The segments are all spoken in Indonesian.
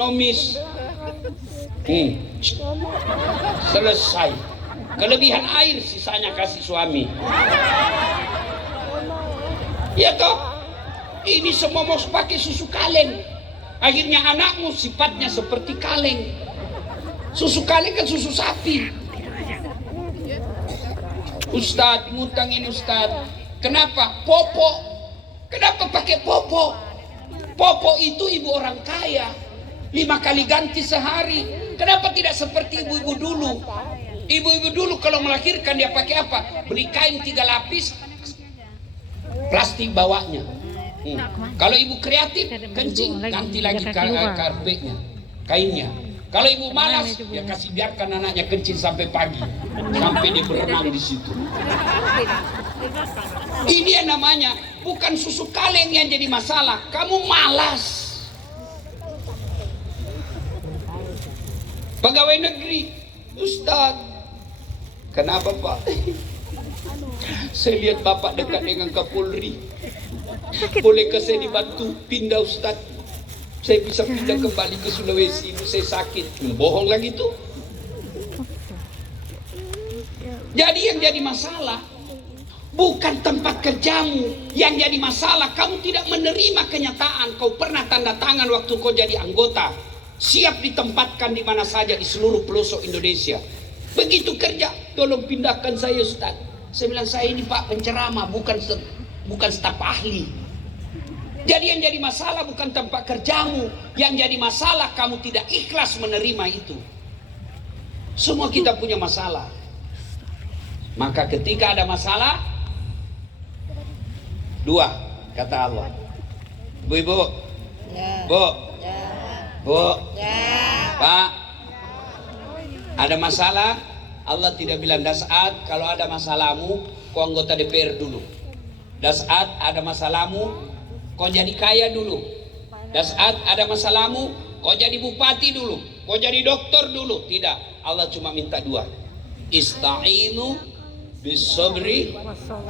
Nomis. Selesai. Kelebihan air sisanya kasih suami. Ya toh, ini semua mau pakai susu kaleng. Akhirnya anakmu sifatnya seperti kaleng. Susu kaleng kan susu sapi. Ustadz, ngutang ini Ustadz. Kenapa? Popo. Kenapa pakai popo? Popo itu ibu orang kaya. 5 kali ganti sehari. Kenapa tidak seperti ibu-ibu dulu? Ibu-ibu dulu kalau melahirkan dia pakai apa? Beli kain 3 lapis, plastik bawahnya. Kalau ibu kreatif, kencing, ganti lagi karpetnya, kainnya. Kalau ibu malas, ya kasih biarkan anaknya kencing sampai pagi, sampai dia berenang di situ. Ini yang namanya bukan susu kaleng yang jadi masalah, kamu malas. Pegawai negeri, Ustadz, kenapa Pak? Saya lihat Bapak dekat dengan Kapolri. Bolehkah saya dibantu pindah Ustadz? Saya bisa pindah kembali ke Sulawesi, ibu saya sakit. Bohong lagi tuh. Jadi yang jadi masalah bukan tempat kerjamu. Yang jadi masalah kamu tidak menerima kenyataan. Kau pernah tanda tangan waktu kau jadi anggota, siap ditempatkan di mana saja di seluruh pelosok Indonesia. Begitu kerja, tolong pindahkan saya Ustaz. Saya bilang, saya ini Pak penceramah, bukan staf ahli. Jadi yang jadi masalah bukan tempat kerjamu. Yang jadi masalah kamu tidak ikhlas menerima itu. Semua kita punya masalah. Maka ketika ada masalah, 2 kata Allah. Bu, Bu, Bu, Pak, ada masalah. Allah tidak bilang dasat kalau ada masalahmu kau anggota DPR dulu. Dasat ada masalahmu kau jadi kaya dulu. Dasat ada masalahmu kau jadi bupati dulu. Kau jadi dokter dulu. Tidak. Allah cuma minta 2. Ista'inu bisabri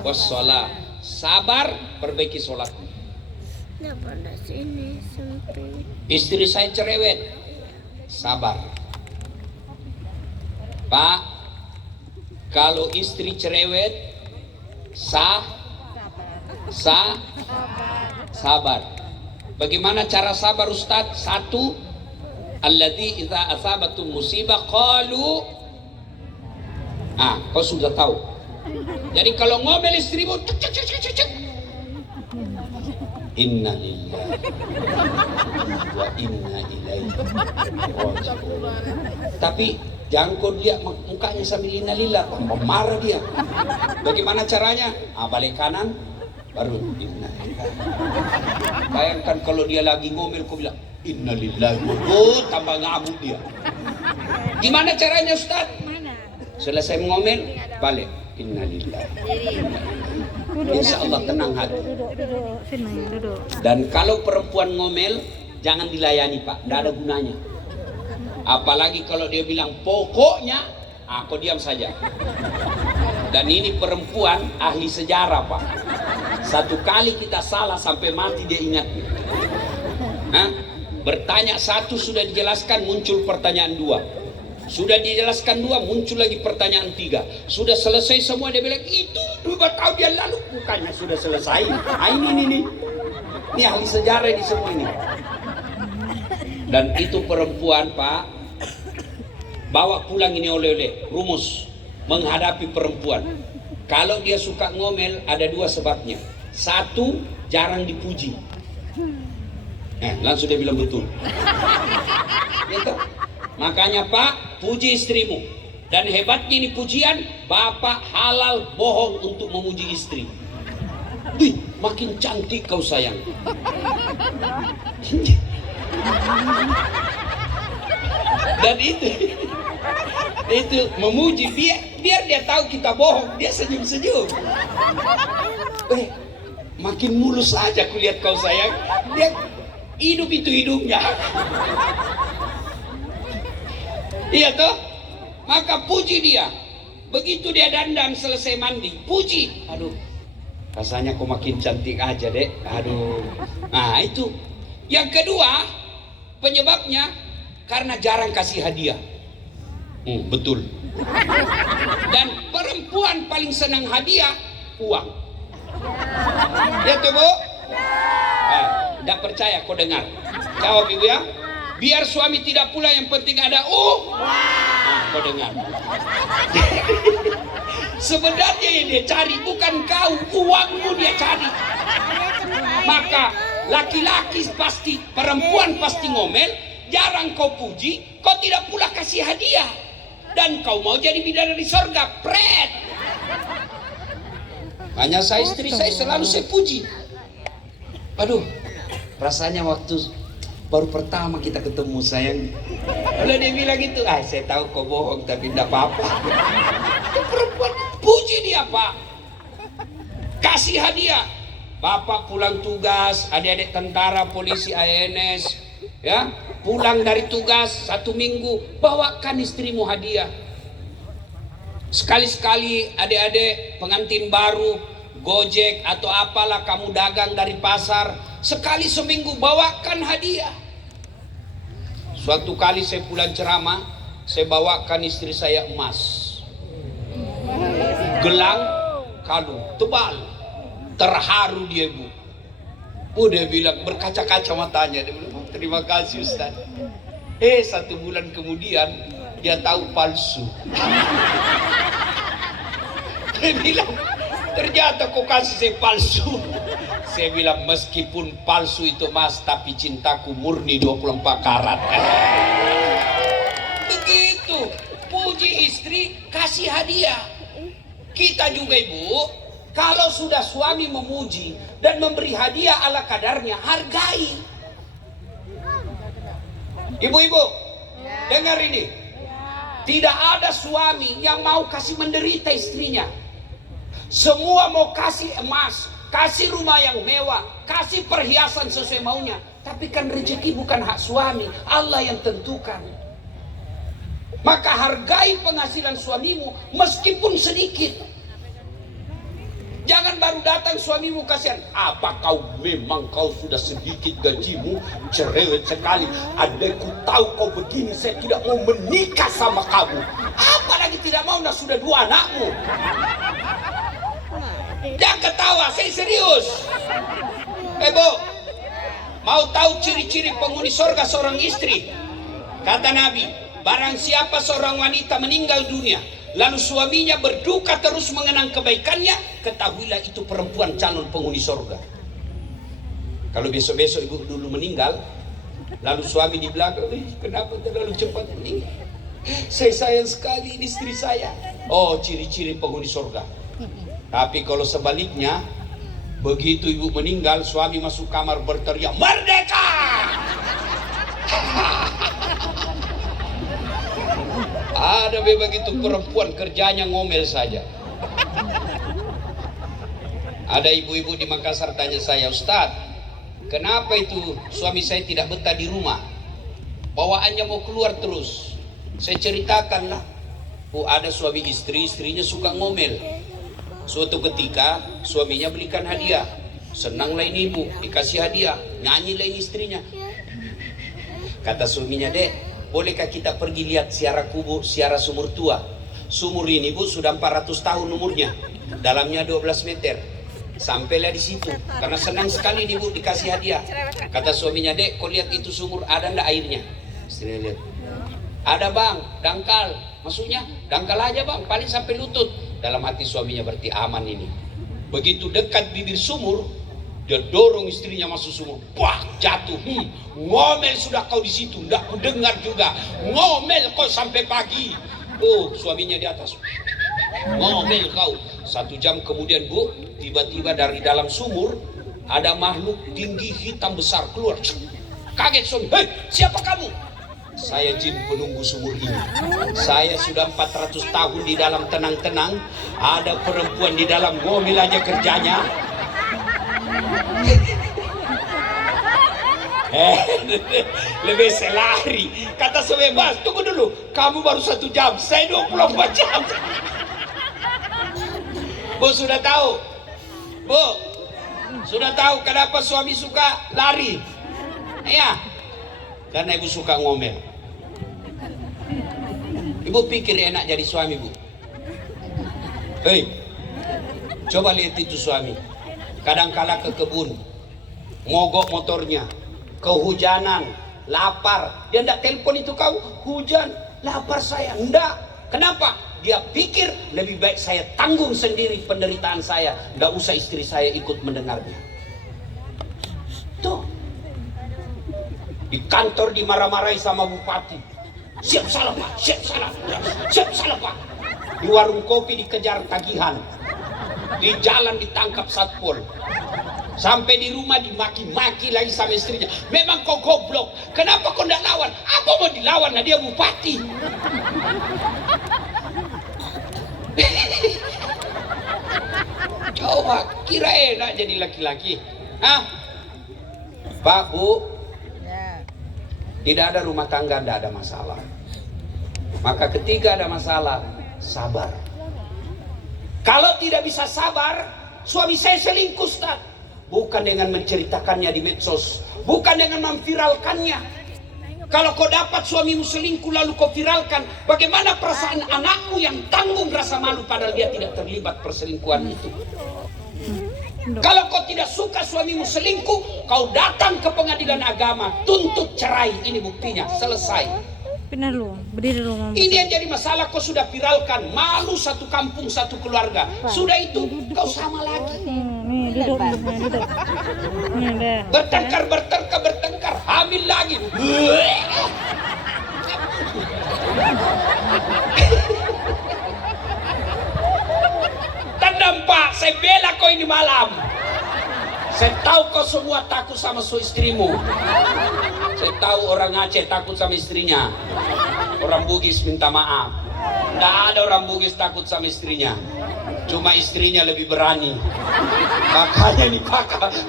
wassalah. Sabar, perbaiki sholatmu. Istri saya cerewet, sabar. Pak, kalau istri cerewet, sabar. Bagaimana cara sabar Ustaz? 1, alladzi idza asabatum musibah qalu. Kau sudah tahu. Jadi kalau ngomel istrimu, cek. Inna lillahi wa inna ilaihi raji'un. Tapi jangan kau lihat mukanya sambil inna lillahi, marah dia. Bagaimana caranya? Balik kanan, baru inna lillahi. Bayangkan kalau dia lagi ngomel, kau bilang inna lillahi. Tambah ngabuk dia. Gimana caranya Ustaz? Selesai ngomel, balik inna lillahi. Insya Allah tenang hati. Dan kalau perempuan ngomel, jangan dilayani Pak, tidak ada gunanya. Apalagi kalau dia bilang pokoknya, kau diam saja. Dan ini perempuan ahli sejarah Pak. 1 kali kita salah sampai mati dia ingat. Bertanya 1 sudah dijelaskan, muncul pertanyaan 2. Sudah dijelaskan 2, muncul lagi pertanyaan 3. Sudah selesai semua, dia bilang itu 2 tahun yang lalu, bukannya sudah selesai. Ini ahli sejarah di semua ini. Dan itu perempuan Pak, bawa pulang ini oleh-oleh. Rumus menghadapi perempuan. Kalau dia suka ngomel, ada 2 sebabnya. 1, jarang dipuji. Langsung dia bilang betul. Gitu. Makanya Pak, puji istrimu. Dan hebatnya ini pujian, Bapak halal bohong untuk memuji istri. Makin cantik kau sayang. Dan itu memuji, biar dia tahu kita bohong, dia senyum-senyum. Makin mulus aja kulihat kau sayang. Dia hidup itu hidupnya. Iya toh? Maka puji dia. Begitu dia dandan selesai mandi, puji. Aduh, rasanya kok makin cantik aja dek. Aduh. Nah itu. Yang kedua, Penyebabnya karena jarang kasih hadiah. Betul. Dan perempuan paling senang hadiah uang. Ya tuh Bu? Tidak percaya kau dengar. Jawab Ibu ya. Biar suami tidak pula, yang penting ada kau dengar. Sebenarnya yang dia cari bukan kau, uangmu dia cari. Maka laki-laki pasti, perempuan pasti ngomel, jarang kau puji, kau tidak pula kasih hadiah. Dan kau mau jadi bidadari sorga, pret. Hanya saya, istri saya selalu saya puji. Aduh, rasanya waktu baru pertama kita ketemu sayang, kalau dia bilang gitu, saya tahu kau bohong tapi tidak apa-apa. Itu perempuan, puji dia Pak. Kasih hadiah. Bapak pulang tugas, adik-adik tentara, polisi, ANS, ya, pulang dari tugas 1 minggu, bawakan istrimu hadiah. Sekali-sekali adik-adik pengantin baru, Gojek atau apalah kamu dagang dari pasar, sekali seminggu bawakan hadiah. Suatu kali saya pulang ceramah, saya bawakan istri saya emas, gelang, kalung, tebal. Terharu dia Bu. Dia bilang, berkaca-kaca matanya, dia bilang, terima kasih Ustaz. 1 bulan kemudian dia tahu palsu. Dia bilang, ternyata kau kasih saya palsu. Saya bilang, meskipun palsu itu Mas, tapi cintaku murni 24 karat. Begitu, puji istri, kasih hadiah. Kita juga Ibu, kalau sudah suami memuji dan memberi hadiah ala kadarnya, hargai. Ibu-ibu, dengar ini. Tidak ada suami yang mau kasih menderita istrinya. Semua mau kasih emas, kasih rumah yang mewah, kasih perhiasan sesuai maunya. Tapi kan rezeki bukan hak suami, Allah yang tentukan. Maka hargai penghasilan suamimu meskipun sedikit. Jangan baru datang suamimu kasihan. Apa kau memang kau sudah sedikit gajimu, cerewet sekali. Adekku tahu kau begini, saya tidak mau menikah sama kamu. Apalagi tidak mau, nah sudah 2 anakmu. Jangan ketawa, saya serius. Bu, mau tahu ciri-ciri penghuni sorga seorang istri? Kata Nabi, barang siapa seorang wanita meninggal dunia, lalu suaminya berduka terus mengenang kebaikannya, ketahuilah itu perempuan calon penghuni sorga. Kalau besok-besok ibu dulu meninggal, lalu suami di belakang, kenapa terlalu cepat meninggal? Saya sayang sekali istri saya. Oh, ciri-ciri penghuni sorga. Tapi kalau sebaliknya, begitu ibu meninggal, suami masuk kamar berteriak, merdeka! Ada begitu perempuan kerjanya ngomel saja. Ada ibu-ibu di Makassar tanya saya, Ustadz, kenapa itu suami saya tidak betah di rumah? Bawaannya mau keluar terus. Saya ceritakan lah. Ada suami istri, istrinya suka ngomel. Suatu ketika suaminya belikan hadiah. Senanglah ini ibu, dikasih hadiah. Nyanyilah ini istrinya. Kata suaminya, Dek, bolehkah kita pergi lihat ziarah kubur, ziarah sumur tua? Sumur ini Bu sudah 400 tahun umurnya, dalamnya 12 meter. Sampailah di situ, karena senang sekali nih Bu dikasih hadiah. Kata suaminya, Dek, kau lihat itu sumur, ada ndak airnya? Istrinya lihat, ada Bang, dangkal. Maksudnya dangkal aja Bang, paling sampai lutut. Dalam hati suaminya berarti aman ini. Begitu dekat bibir sumur, dia dorong istrinya masuk sumur, wah jatuh. Ngomel sudah kau di situ, ndak ku dengar juga. Ngomel kau sampai pagi. Oh, suaminya di atas. Ngomel kau. 1 jam kemudian Bu, tiba-tiba dari dalam sumur ada makhluk tinggi hitam besar keluar. Kaget suami, hei siapa kamu? Saya jin penunggu sumur ini. Saya sudah 400 tahun di dalam tenang-tenang. Ada perempuan di dalam, ngomel aja kerjanya. Lebih selari. Kata suami, Mas tunggu dulu, kamu baru 1 jam, saya 24 jam. Bu sudah tahu, Bu sudah tahu kenapa suami suka lari? Iya, Karena ibu suka ngomel. Ibu pikir enak jadi suami, Bu? Hei, coba lihat itu suami. Kadang-kala ke kebun, mogok motornya, kehujanan, lapar. Dia ndak telepon itu kau, hujan, lapar saya. Ndak. Kenapa? Dia pikir lebih baik saya tanggung sendiri penderitaan saya. Ndak usah istri saya ikut mendengarnya. Tuh. Di kantor dimarah-marahi sama bupati. Siap salah Pak, siap salah. Siap salah Pak. Di warung kopi dikejar tagihan. Di jalan ditangkap satpol. Sampai di rumah dimaki-maki lagi sama istrinya. Memang kau goblok. Kenapa kau tidak lawan? Apa mau dilawan? Nah, dia bupati. Coba kira enak jadi laki-laki. Hah? Pak, Bu, tidak ada rumah tangga tidak ada masalah. Maka ketika ada masalah, sabar. Kalau tidak bisa sabar, suami saya selingkuh, Ustaz. Bukan dengan menceritakannya di medsos, bukan dengan memviralkannya. Kalau kau dapat suamimu selingkuh lalu kau viralkan, bagaimana perasaan anakmu yang tanggung rasa malu padahal dia tidak terlibat perselingkuhan itu? Kalau kau tidak suka suamimu selingkuh, kau datang ke pengadilan agama, tuntut cerai. Ini buktinya, selesai. Benar lu, berdiri lu. Ini yang jadi masalah, kau sudah viralkan, malu satu kampung, satu keluarga. Sudah itu, kau sama lagi. Duduk. Bertengkar, hamil lagi. Tendang Pak, saya bela kau ini malam. Saya tahu kau semua takut sama istrimu. Saya tahu orang Aceh takut sama istrinya. Orang Bugis minta maaf. Tidak ada orang Bugis takut sama istrinya. Cuma istrinya lebih berani. Makanya nih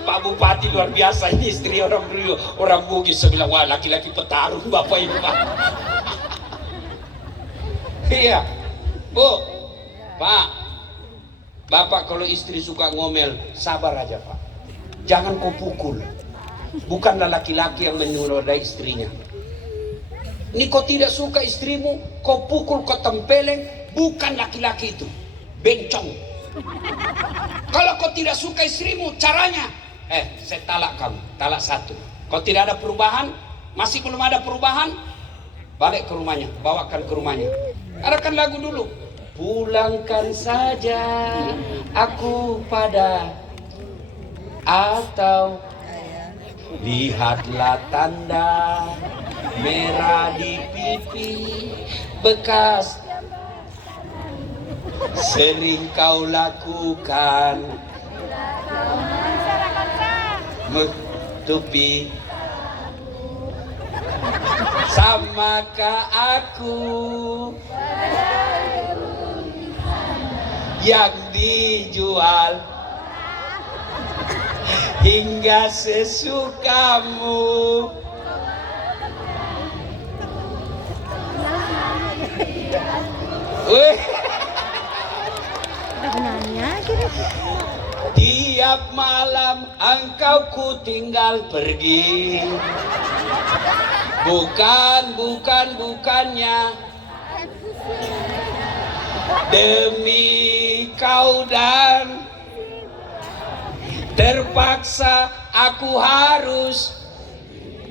Pak Bupati luar biasa. Ini istri orang Bugis. Saya bilang, wah laki-laki petarung Bapak ini Pak. Iya. Bu, Pak, Bapak kalau istri suka ngomel, sabar aja Pak. Jangan kau pukul. Bukanlah laki-laki yang menodai istrinya. Ini kau tidak suka istrimu, kau pukul, kau tempeleng. Bukan laki-laki itu, bencong. Kalau kau tidak suka istrimu, caranya saya talak kamu, talak satu. Kau tidak ada perubahan, masih belum ada perubahan, balik ke rumahnya, bawakan ke rumahnya. Arahkan lagu dulu. Pulangkan saja aku pada, atau lihatlah tanda merah di pipi bekas sering kau lakukan menutupi. Samakah aku yang dijual hingga sesukamu? Tiap malam engkau ku tinggal pergi. Bukannya demi kau dan terpaksa aku harus.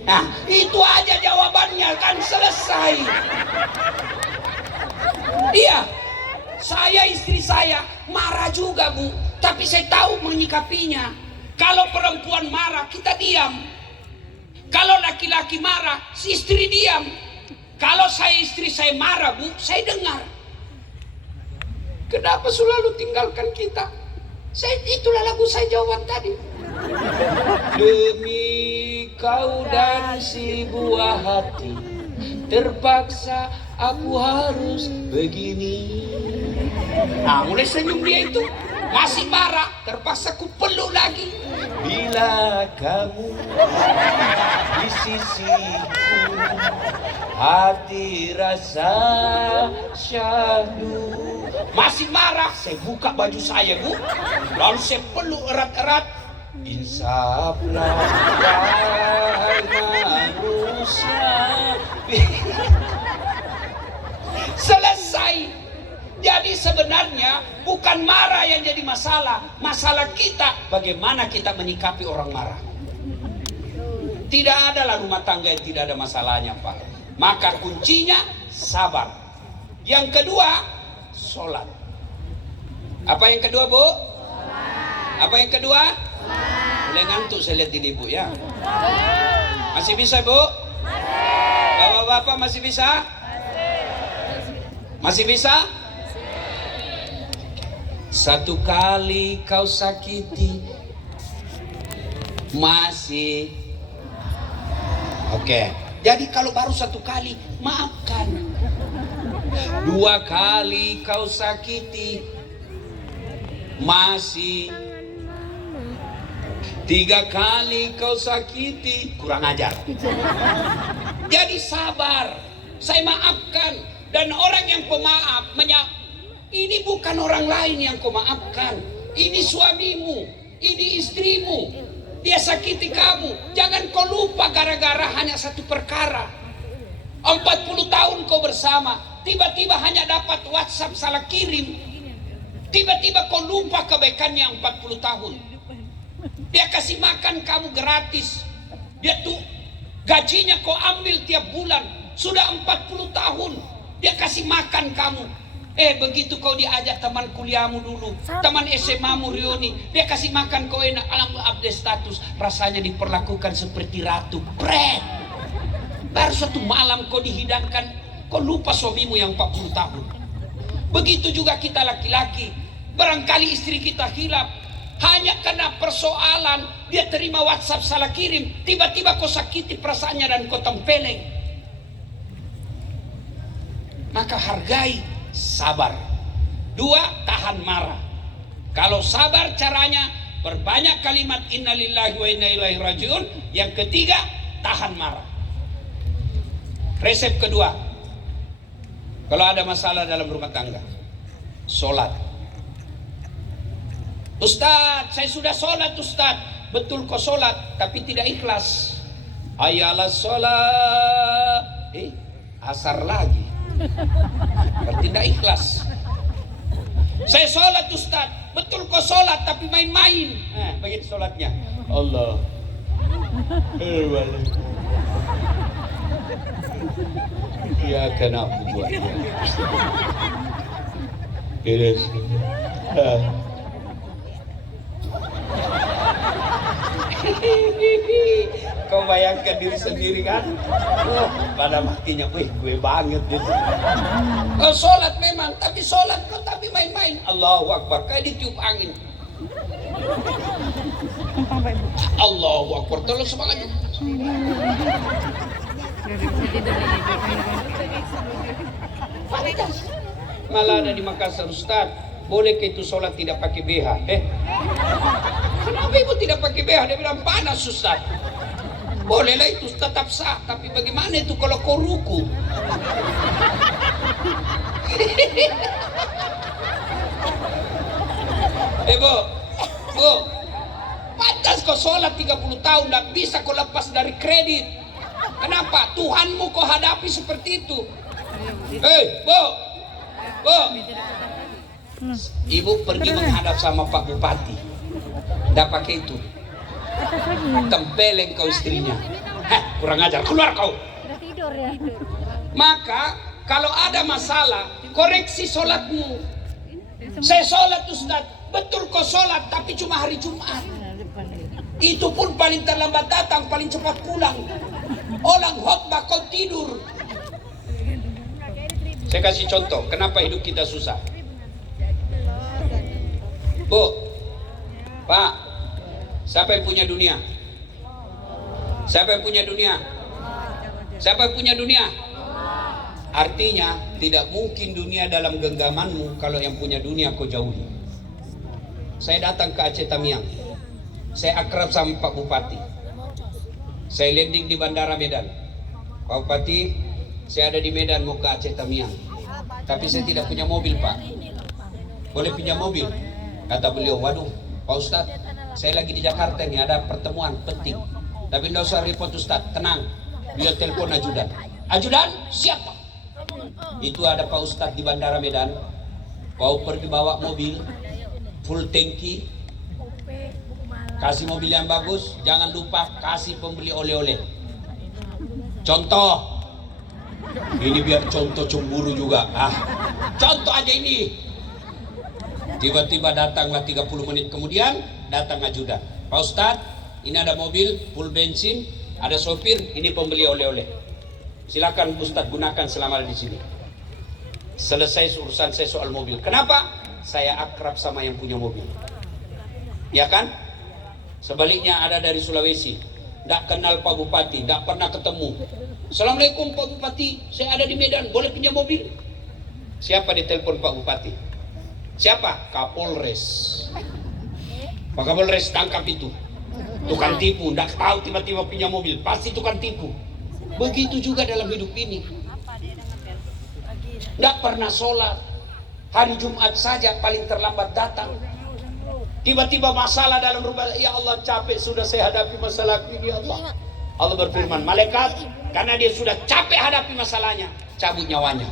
Nah, itu aja jawabannya, kan selesai. Iya, saya istri saya marah juga Bu, tapi saya tahu menyikapinya. Kalau perempuan marah kita diam. Kalau laki-laki marah, si istri diam. Kalau istri saya marah Bu, saya dengar. Kenapa selalu tinggalkan kita? Itulah lagu saya jawab tadi. Demi kau dan si buah hati, terpaksa aku harus begini. Nah, mulai senyum dia itu. Masih marah, terpaksa ku peluk lagi. Bila kamu di sisiku, hati rasa syahdu. Masih marah, saya buka baju saya Bu, lalu saya peluk erat-erat. Insaflah wahai Selesai. Jadi sebenarnya bukan marah yang jadi masalah. Masalah kita bagaimana kita menyikapi orang marah. Tidak adalah rumah tangga yang tidak ada masalahnya, Pak. Maka kuncinya sabar. Yang kedua, sholat. Apa yang kedua, Bu? Apa yang kedua? Mulai ngantuk saya lihat ini, Bu, ya. Masih bisa, Bu? Bapak-bapak masih bisa? Masih bisa? Satu kali kau sakiti masih. Oke. Jadi kalau baru satu kali maafkan. Dua kali kau sakiti masih. Tiga kali kau sakiti, kurang ajar. Jadi sabar. Saya maafkan. Dan orang yang pemaaf ini bukan orang lain yang kau maafkan. Ini suamimu, ini istrimu. Dia sakiti kamu. Jangan kau lupa gara-gara hanya satu perkara. 40 tahun kau bersama, tiba-tiba hanya dapat WhatsApp salah kirim. Tiba-tiba kau lupa kebaikannya 40 tahun. Dia kasih makan kamu gratis. Dia tuh gajinya kau ambil tiap bulan. Sudah 40 tahun. Dia kasih makan kamu. Begitu kau diajak teman kuliahmu dulu, teman SMA-mu Rioni, dia kasih makan kau enak, alam update status, rasanya diperlakukan seperti ratu. Pret. Baru satu malam kau dihidangkan, kau lupa suamimu yang 40 tahun. Begitu juga kita laki-laki. Barangkali istri kita hilaf, hanya karena persoalan dia terima WhatsApp salah kirim, tiba-tiba kau sakiti perasaannya dan kau tempeleng. Maka hargai, sabar. Dua, tahan marah. Kalau sabar caranya berbanyak kalimat innalillahi wa inna ilaihi rajiun. Yang ketiga, tahan marah. Resep kedua, kalau ada masalah dalam rumah tangga, sholat. Ustadz, saya sudah sholat Ustadz. Betul kau sholat, tapi tidak ikhlas. Ayalah sholat. Asar lagi. Berarti tidak ikhlas. Saya sholat Ustadz. Betul kau sholat, tapi main-main. Begitu sholatnya. Allah. Ya kenapa buat dia? Kau bayangkan diri sendiri kan? Pada matinya, gue banget gitu. Kau sholat memang, tapi sholat kau tapi main-main. Allahu Akbar, kayak ditiup angin. Allahu Akbar, tolong semangatnya. Malah ada di Makassar, Ustaz, boleh ke itu sholat tidak pakai BH? Kenapa ibu tidak pakai BH? Dia bilang panas Ustaz. Bolehlah itu tetap sah, tapi bagaimana itu kalau kau ruku? Bu, pantas kau sholat 30 tahun dan bisa kau lepas dari kredit. Kenapa? Tuhanmu kau hadapi seperti itu. Bu, ibu pergi menghadap sama Pak Bupati. Tidak pakai itu. Tempeleng kau istrinya. Kurang ajar, keluar kau. Tidur ya. Maka kalau ada masalah, koreksi sholatmu. Saya sholat Ustaz, betul kau sholat, tapi cuma hari Jumat. Itu pun paling terlambat datang, paling cepat pulang. Orang khotbah kau tidur. Saya kasih contoh, kenapa hidup kita susah. Bu, Pak, siapa yang punya dunia? Siapa yang punya dunia? Siapa yang punya dunia? Artinya tidak mungkin dunia dalam genggamanmu kalau yang punya dunia kau jauhi. Saya datang ke Aceh Tamiang. Saya akrab sama Pak Bupati. Saya landing di Bandara Medan. Pak Bupati, saya ada di Medan mau ke Aceh Tamiang. Tapi saya tidak punya mobil, Pak. Boleh pinjam mobil? Kata beliau, waduh, Pak Ustadz, saya lagi di Jakarta nih, ada pertemuan penting. Tapi tidak usah repot Ustadz, tenang. Dia telepon ajudan. Ajudan, siapa? Itu ada Pak Ustadz di Bandara Medan. Kau pergi bawa mobil full tangki, kasih mobil yang bagus, jangan lupa kasih pembeli oleh-oleh. Contoh, ini biar contoh cemburu juga. Contoh aja ini. Tiba-tiba datanglah 30 menit kemudian, datang ajudan. Pak Ustadz, ini ada mobil full bensin, ada sopir, ini pembeli oleh-oleh. Silakan Ustadz gunakan selama di sini. Selesai urusan saya soal mobil. Kenapa? Saya akrab sama yang punya mobil. Ya kan? Sebaliknya ada dari Sulawesi, tidak kenal Pak Bupati, tidak pernah ketemu. Assalamualaikum Pak Bupati, saya ada di Medan, boleh pinjam mobil? Siapa ditelepon Pak Bupati? Siapa? Kapolres. Pak Kapolres tangkap itu. Tukang tipu, tidak tahu tiba-tiba pinjam mobil, pasti tukang tipu. Begitu juga dalam hidup ini. Tidak pernah sholat, hari Jumat saja paling terlambat datang. Tiba-tiba masalah dalam rumah, ya Allah capek sudah saya hadapi masalah ini ya Allah. Allah berfirman, malaikat, karena dia sudah capek hadapi masalahnya, cabut nyawanya.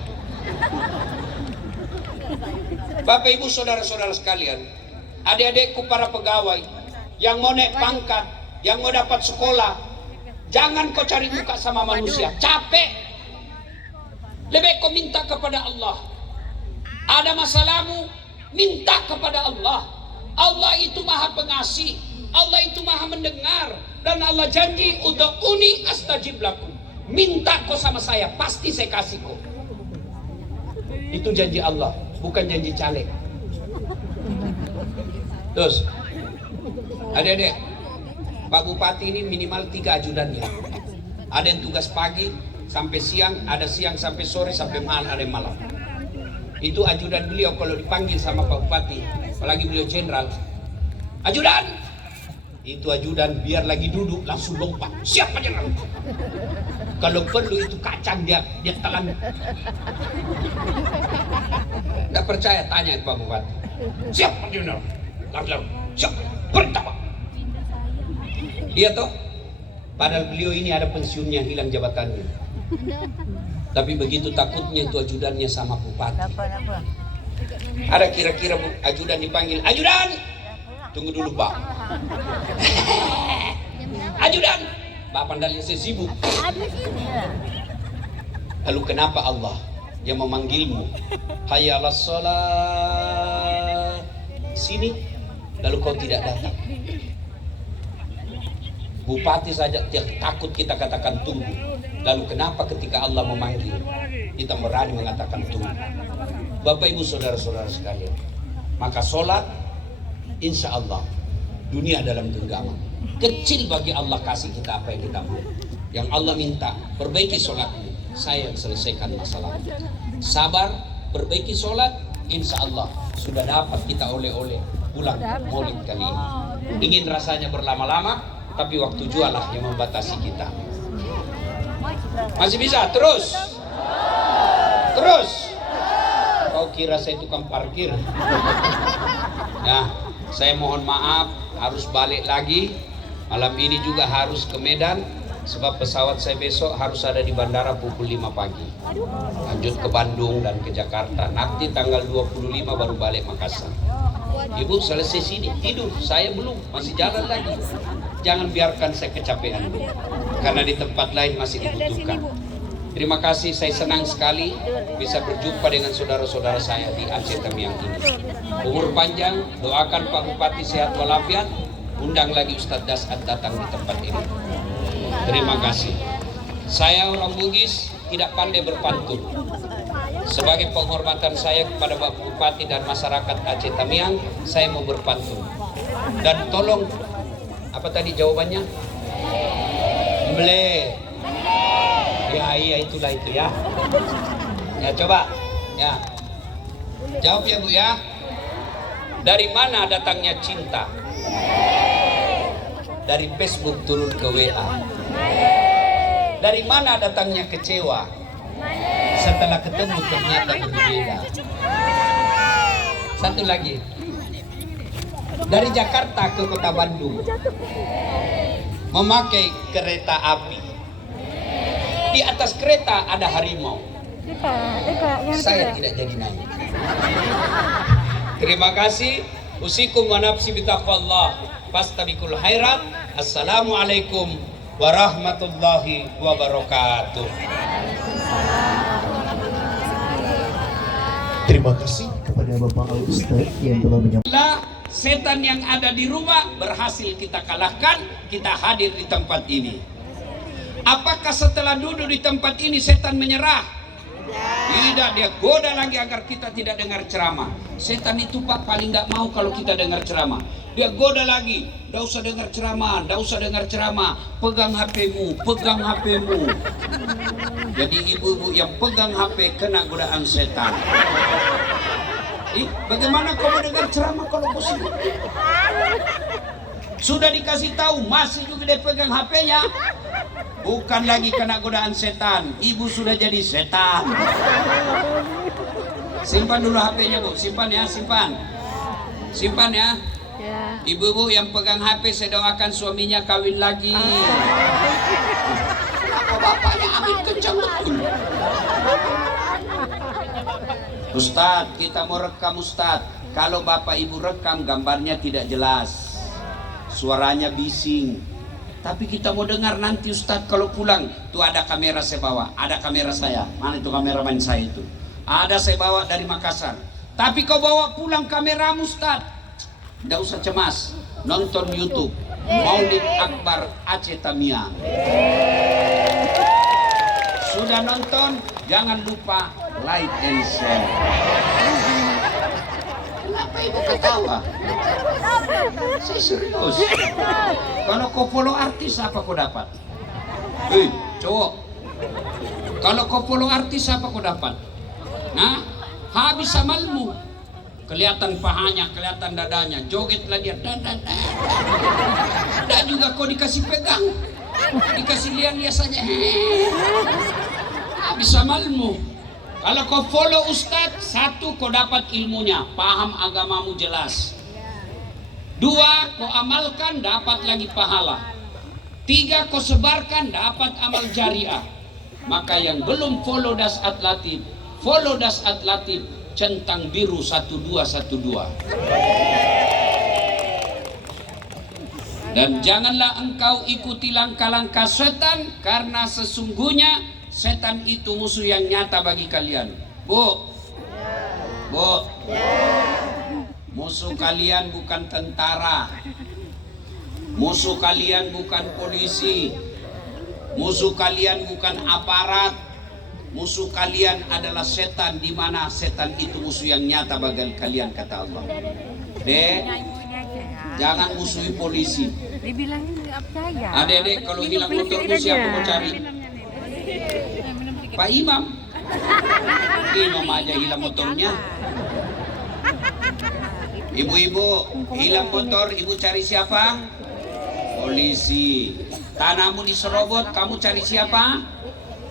Bapak Ibu saudara-saudara sekalian, adik-adikku para pegawai yang mau naik pangkat, yang mau dapat sekolah, jangan kau cari muka sama manusia, capek. Lebih kau minta kepada Allah. Ada masalahmu, minta kepada Allah. Allah itu maha pengasih, Allah itu maha mendengar, dan Allah janji ud'uni astajib lakum. Minta kau sama saya, pasti saya kasih kau. Itu janji Allah, bukan janji caleg. Terus, adik-adik, Pak Bupati ini minimal 3 ajudannya. Ada yang tugas pagi sampai siang, ada siang sampai sore, sampai malam, ada yang malam. Itu ajudan beliau kalau dipanggil sama Pak Bupati, apalagi beliau jenderal. Ajudan! Itu ajudan biar lagi duduk langsung lompat. Siapa jenderal? Kalau perlu itu kacang dia telan. Tidak percaya, tanya Pak Bupati. Siapa jenderal? Langsung, siapa? Perintah Pak. Dia toh, padahal beliau ini ada pensiunnya, hilang jabatannya. Tapi begitu takutnya itu ajudannya sama bupati. Ada kira-kira ajudan dipanggil, ajudan, tunggu dulu Pak. Ajudan, Pak Pandalnya saya sibuk. Lalu kenapa Allah yang memanggilmu? Hayya 'alas shalah, sini, lalu kau tidak datang. Bupati saja takut kita katakan tunggu. Lalu kenapa ketika Allah memanggil kita berani mengatakan tunggu? Bapak Ibu saudara-saudara sekalian, maka sholat insya Allah dunia dalam genggaman. Kecil bagi Allah kasih kita apa yang kita mau. Yang Allah minta, perbaiki sholatmu, saya selesaikan masalah. Sabar, perbaiki sholat, insya Allah sudah dapat kita oleh-oleh pulang maulid kali ini. Ingin rasanya berlama-lama, tapi waktu jualah yang membatasi kita. Masih bisa? Terus? Terus? Kau kira saya tukang parkir? Ya, saya mohon maaf, harus balik lagi. Malam ini juga harus ke Medan, sebab pesawat saya besok harus ada di bandara pukul 5 pagi. Lanjut ke Bandung dan ke Jakarta. Nanti tanggal 25 baru balik Makassar. Ibu selesai sini tidur, saya belum, masih jalan lagi. Jangan biarkan saya kecapean, karena di tempat lain masih dibutuhkan. Terima kasih, saya senang sekali bisa berjumpa dengan saudara-saudara saya di Aceh Tamiang ini. Umur panjang, doakan Pak Bupati sehat walafiat, undang lagi Ustadz Das'ad datang di tempat ini. Terima kasih. Saya orang Bugis, tidak pandai berpantun. Sebagai penghormatan saya kepada Bapak Bupati dan masyarakat Aceh Tamiang, saya mau berpantun. Dan tolong, apa tadi jawabannya? Mble. Ya iya itulah itu ya. Ya coba. Ya. Jawab ya Bu ya. Dari mana datangnya cinta? Dari Facebook turun ke WA. Dari mana datangnya kecewa? Setelah ketemu ternyata berbeda. Satu lagi. Dari Jakarta ke kota Bandung memakai kereta api. Di atas kereta ada harimau. Yang Saya tidak jadi naik. Terima kasih. Usikum wa nafsi bitaqwallah. Fastabiqul khairat. Assalamualaikum warahmatullahi wabarakatuh. Terima kasih kepada Bapak Al-Ustaz yang telah menyampaikan. Setan yang ada di rumah berhasil kita kalahkan, kita hadir di tempat ini. Apakah setelah duduk di tempat ini setan menyerah? Tidak, dia goda lagi agar kita tidak dengar ceramah. Setan itu Pak paling nggak mau kalau kita dengar ceramah. Dia goda lagi, nggak usah dengar ceramah, nggak usah dengar ceramah. Pegang HP-mu, pegang HP-mu. Jadi ibu-ibu yang pegang HP kena godaan setan. Bagaimana kau mau dengar ceramah kalau kau sibuk? Sudah dikasih tahu, masih juga dia pegang HP-nya. Bukan lagi kena godaan setan, ibu sudah jadi setan. Simpan dulu HP-nya Bu, simpan ya, simpan. Simpan ya. Ibu-ibu yang pegang HP, saya doakan suaminya kawin lagi. Kenapa bapaknya angin kencang betul? Ustadz, kita mau rekam Ustadz. Kalau bapak ibu rekam gambarnya tidak jelas, suaranya bising. Tapi kita mau dengar nanti Ustadz kalau pulang. Tuh ada kamera saya bawa, ada kamera saya. Mana itu kameraman saya itu? Ada saya bawa dari Makassar. Tapi kau bawa pulang kameramu Ustadz, tidak usah cemas. Nonton YouTube Maulid Akbar Aceh Tamiang. Sudah nonton? Jangan lupa like and share. Kenapa ibu ketawa? Saya serius. Kalau kau follow artis apa kau dapat? Cowok. Kalau kau follow artis apa kau dapat? Nah, habis amalmu. Kelihatan pahanya, kelihatan dadanya, jogetlah dia. Dan juga kau dikasih pegang, dikasih lihat saja. Habis amalmu. Kalau kau follow Ustadz, satu kau dapat ilmunya, paham agamamu jelas. Dua, kau amalkan, dapat lagi pahala. Tiga, kau sebarkan, dapat amal jariah. Maka yang belum follow Dasat Latif, follow Dasat Latif, centang biru 1212. Dan janganlah engkau ikuti langkah-langkah setan, karena sesungguhnya setan itu musuh yang nyata bagi kalian. Bu, musuh kalian bukan tentara, musuh kalian bukan polisi, musuh kalian bukan aparat, musuh kalian adalah setan, di mana setan itu musuh yang nyata bagi kalian, kata Allah. Dek, jangan musuhi polisi. Adek, kalau hilang motormu siapa mau cari? Pak Imam. Imam aja hilang motornya. Ibu-ibu hilang motor, ibu cari siapa? Polisi. Tanahmu diserobot, kamu cari siapa?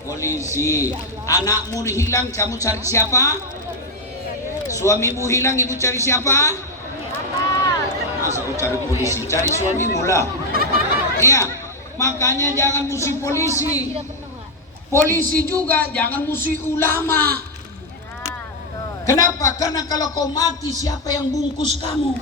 Polisi. Anakmu hilang, kamu cari siapa? Suamimu hilang, ibu cari siapa? Masa aku cari polisi? Cari suamimu lah. Iya, makanya jangan musuh polisi. Polisi juga jangan musuh ulama. Kenapa? Karena kalau kau mati, siapa yang bungkus kamu?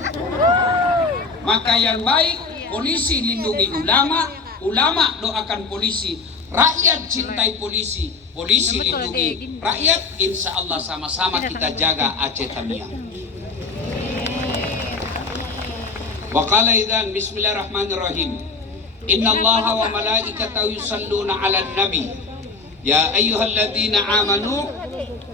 Maka yang baik, polisi lindungi ulama, ulama doakan polisi, rakyat cintai polisi, polisi lindungi rakyat. Insya Allah sama-sama kita jaga Aceh Tamiang. Wa qala idzan bismillahirrahmanirrahim. Innallaha wa malaikatahu yusalluna 'alan nabi. Ya ayyuhalladzina amanu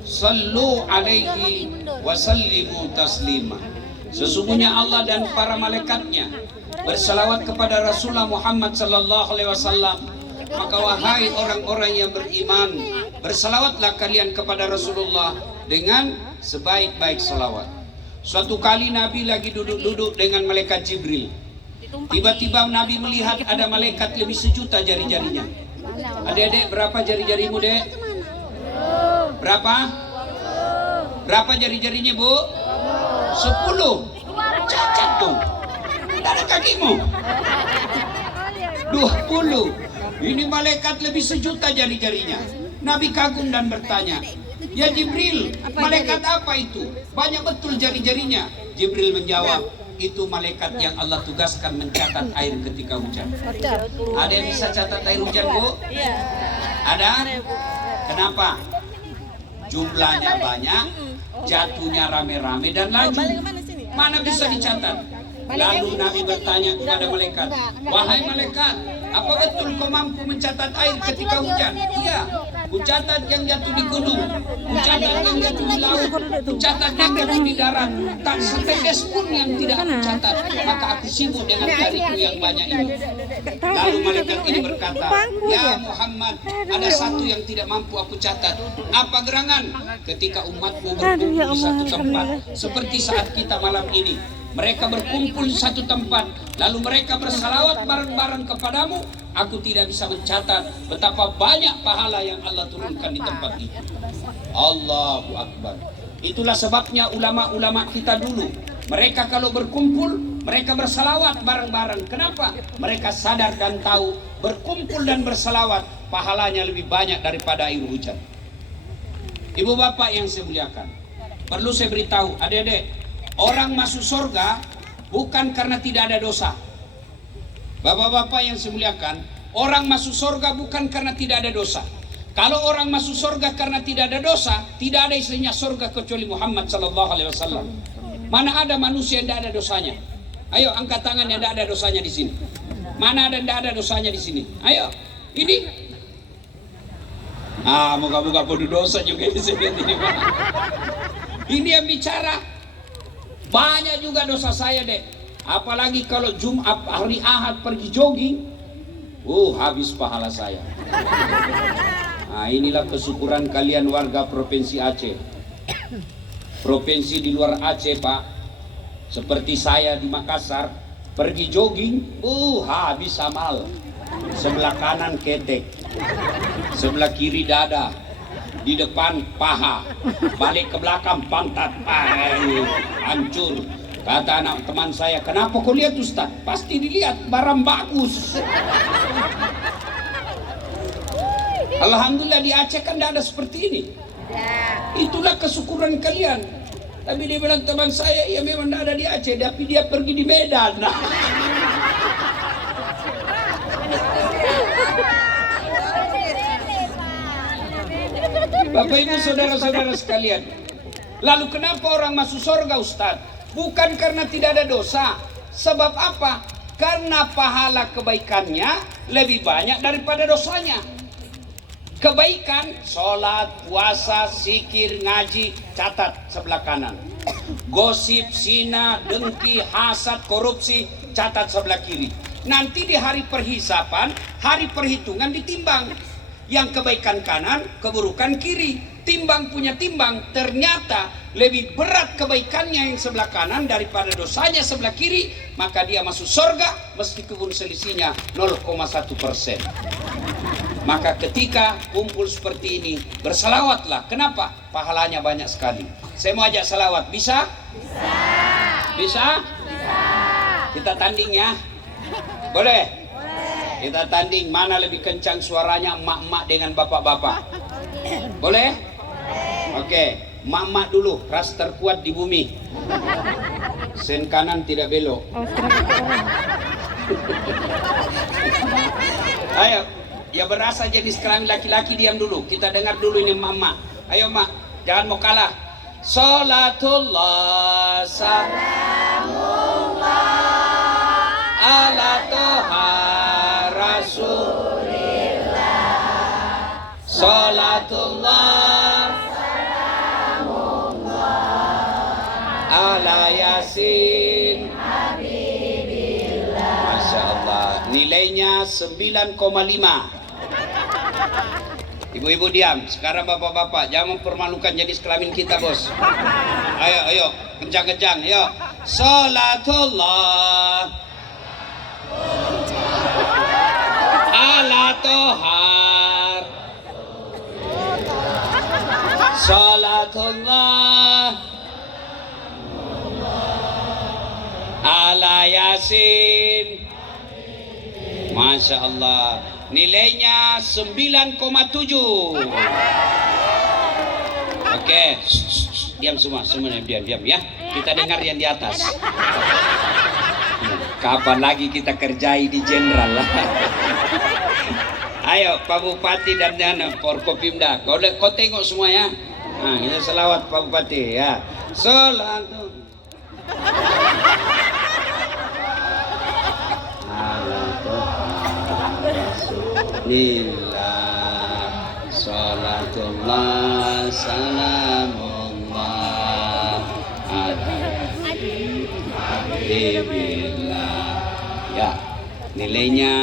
sallu alaihi wa sallimu taslima. Sesungguhnya Allah dan para malaikatnya bersalawat kepada Rasulullah Muhammad sallallahu alaihi wasallam. Maka wahai orang-orang yang beriman, bersalawatlah kalian kepada Rasulullah dengan sebaik-baik salawat. Suatu kali Nabi lagi duduk-duduk dengan malaikat Jibril. Tiba-tiba Nabi melihat ada malaikat lebih 1.000.000 jari-jarinya. Adik-adik, berapa jari-jarimu, Dek? Berapa? Berapa jari-jarinya, Bu? 10. Cacat tuh. Tidak ada kakimu. 20. Ini malaikat lebih sejuta jari-jarinya. Nabi kagum dan bertanya, "Ya Jibril, malaikat apa itu? Banyak betul jari-jarinya." Jibril menjawab, "Itu malaikat yang Allah tugaskan mencatat air ketika hujan." Ada yang bisa catat air hujan, Bu? Ada? Kenapa? Jumlahnya banyak, jatuhnya rame-rame dan laju. Mana bisa dicatat? Lalu Nabi bertanya kepada malaikat, "Wahai malaikat, apa betul kau mampu mencatat air ketika hujan?" "Iya, kucatat yang jatuh di gunung, kucatat yang jatuh di laut, kucatat yang jatuh di darat, tak setetes pun yang tidak aku catat, maka aku sibuk dengan jariku yang banyak ini." Lalu malaikat ini berkata, "Ya Muhammad, ada satu yang tidak mampu aku catat." "Apa gerangan?" "Ketika umatmu berkumpul di satu tempat, seperti saat kita malam ini. Mereka berkumpul di satu tempat, lalu mereka bersalawat bareng-bareng kepadamu. Aku tidak bisa mencatat betapa banyak pahala yang Allah turunkan di tempat itu." Allahu Akbar. Itulah sebabnya ulama-ulama kita dulu, mereka kalau berkumpul, mereka bersalawat bareng-bareng. Kenapa? Mereka sadar dan tahu berkumpul dan bersalawat pahalanya lebih banyak daripada air hujan. Ibu bapak yang saya muliakan, perlu saya beritahu adik-adik, orang masuk surga bukan karena tidak ada dosa. Bapak-bapak yang saya muliakan, orang masuk surga bukan karena tidak ada dosa. Kalau orang masuk surga karena tidak ada dosa, tidak ada istilahnya surga kecuali Muhammad sallallahu alaihi wasallam. Mana ada manusia yang tidak ada dosanya? Ayo angkat tangan yang tidak ada dosanya di sini. Mana ada yang tidak ada dosanya di sini? Ayo, ini. Moga-moga penuh dosa juga di sini. Ini yang bicara. Banyak juga dosa saya, dek. Apalagi kalau Jumat hari Ahad pergi jogging, habis pahala saya. Inilah kesyukuran kalian warga Provinsi Aceh. Provinsi di luar Aceh, Pak, seperti saya di Makassar, pergi jogging, habis amal. Sebelah kanan ketek, sebelah kiri dada, di depan paha, balik ke belakang pantat, hancur. Kata anak teman saya, "Kenapa kau lihat Ustaz?" "Pasti dilihat, barang bagus." Alhamdulillah di Aceh kan tidak ada seperti ini. Itulah kesyukuran kalian. Tapi dia bilang teman saya, ya memang tidak ada di Aceh, tapi dia pergi di Medan. Bapak ibu saudara-saudara sekalian, lalu kenapa orang masuk surga Ustaz? Bukan karena tidak ada dosa. Sebab apa? Karena pahala kebaikannya lebih banyak daripada dosanya. Kebaikan, sholat, puasa, zikir, ngaji, catat sebelah kanan. Gosip, zina, dengki, hasad, korupsi, catat sebelah kiri. Nanti di hari perhisapan, hari perhitungan ditimbang. Yang kebaikan kanan, keburukan kiri. Timbang punya timbang, ternyata lebih berat kebaikannya yang sebelah kanan daripada dosanya sebelah kiri, maka dia masuk surga meskipun selisihnya 0,1%. Maka ketika kumpul seperti ini, bersalawatlah. Kenapa? Pahalanya banyak sekali. Saya mau ajak salawat, bisa? Bisa? Kita tanding ya? Boleh? Kita tanding mana lebih kencang suaranya, emak-emak dengan bapak-bapak. Boleh? Oke, emak-emak dulu, ras terkuat di bumi. Sen kanan tidak belok. Ayo, ya berasa jadi kelamin laki-laki, diam dulu. Kita dengar dulu ini emak-emak. Ayo mak, jangan mau kalah. Salatullah salamullah ala toha Rasulillah. Salatullah salamullah ala Yasin Habibillah. Masya Allah, nilainya 9,5. Ibu-ibu diam. Sekarang bapak-bapak, jangan mempermalukan jenis kelamin kita, bos. Ayo, kencang-kencang, ayo. Salatullah ala tohar. Salatullah ala Yasin. Masya Allah. Nilainya 9,7. Oke, diam semua diam ya. Kita dengar yang di atas. Kapan lagi kita kerjai di Jenderal lah. Ayo Pak Bupati dan Forkopimda, kau tengok semua ya. Nah, kita selawat Pak Bupati ya. Salatu. Alhamdulillah, salatullah, salamullah, Habibillah. Ya, nilainya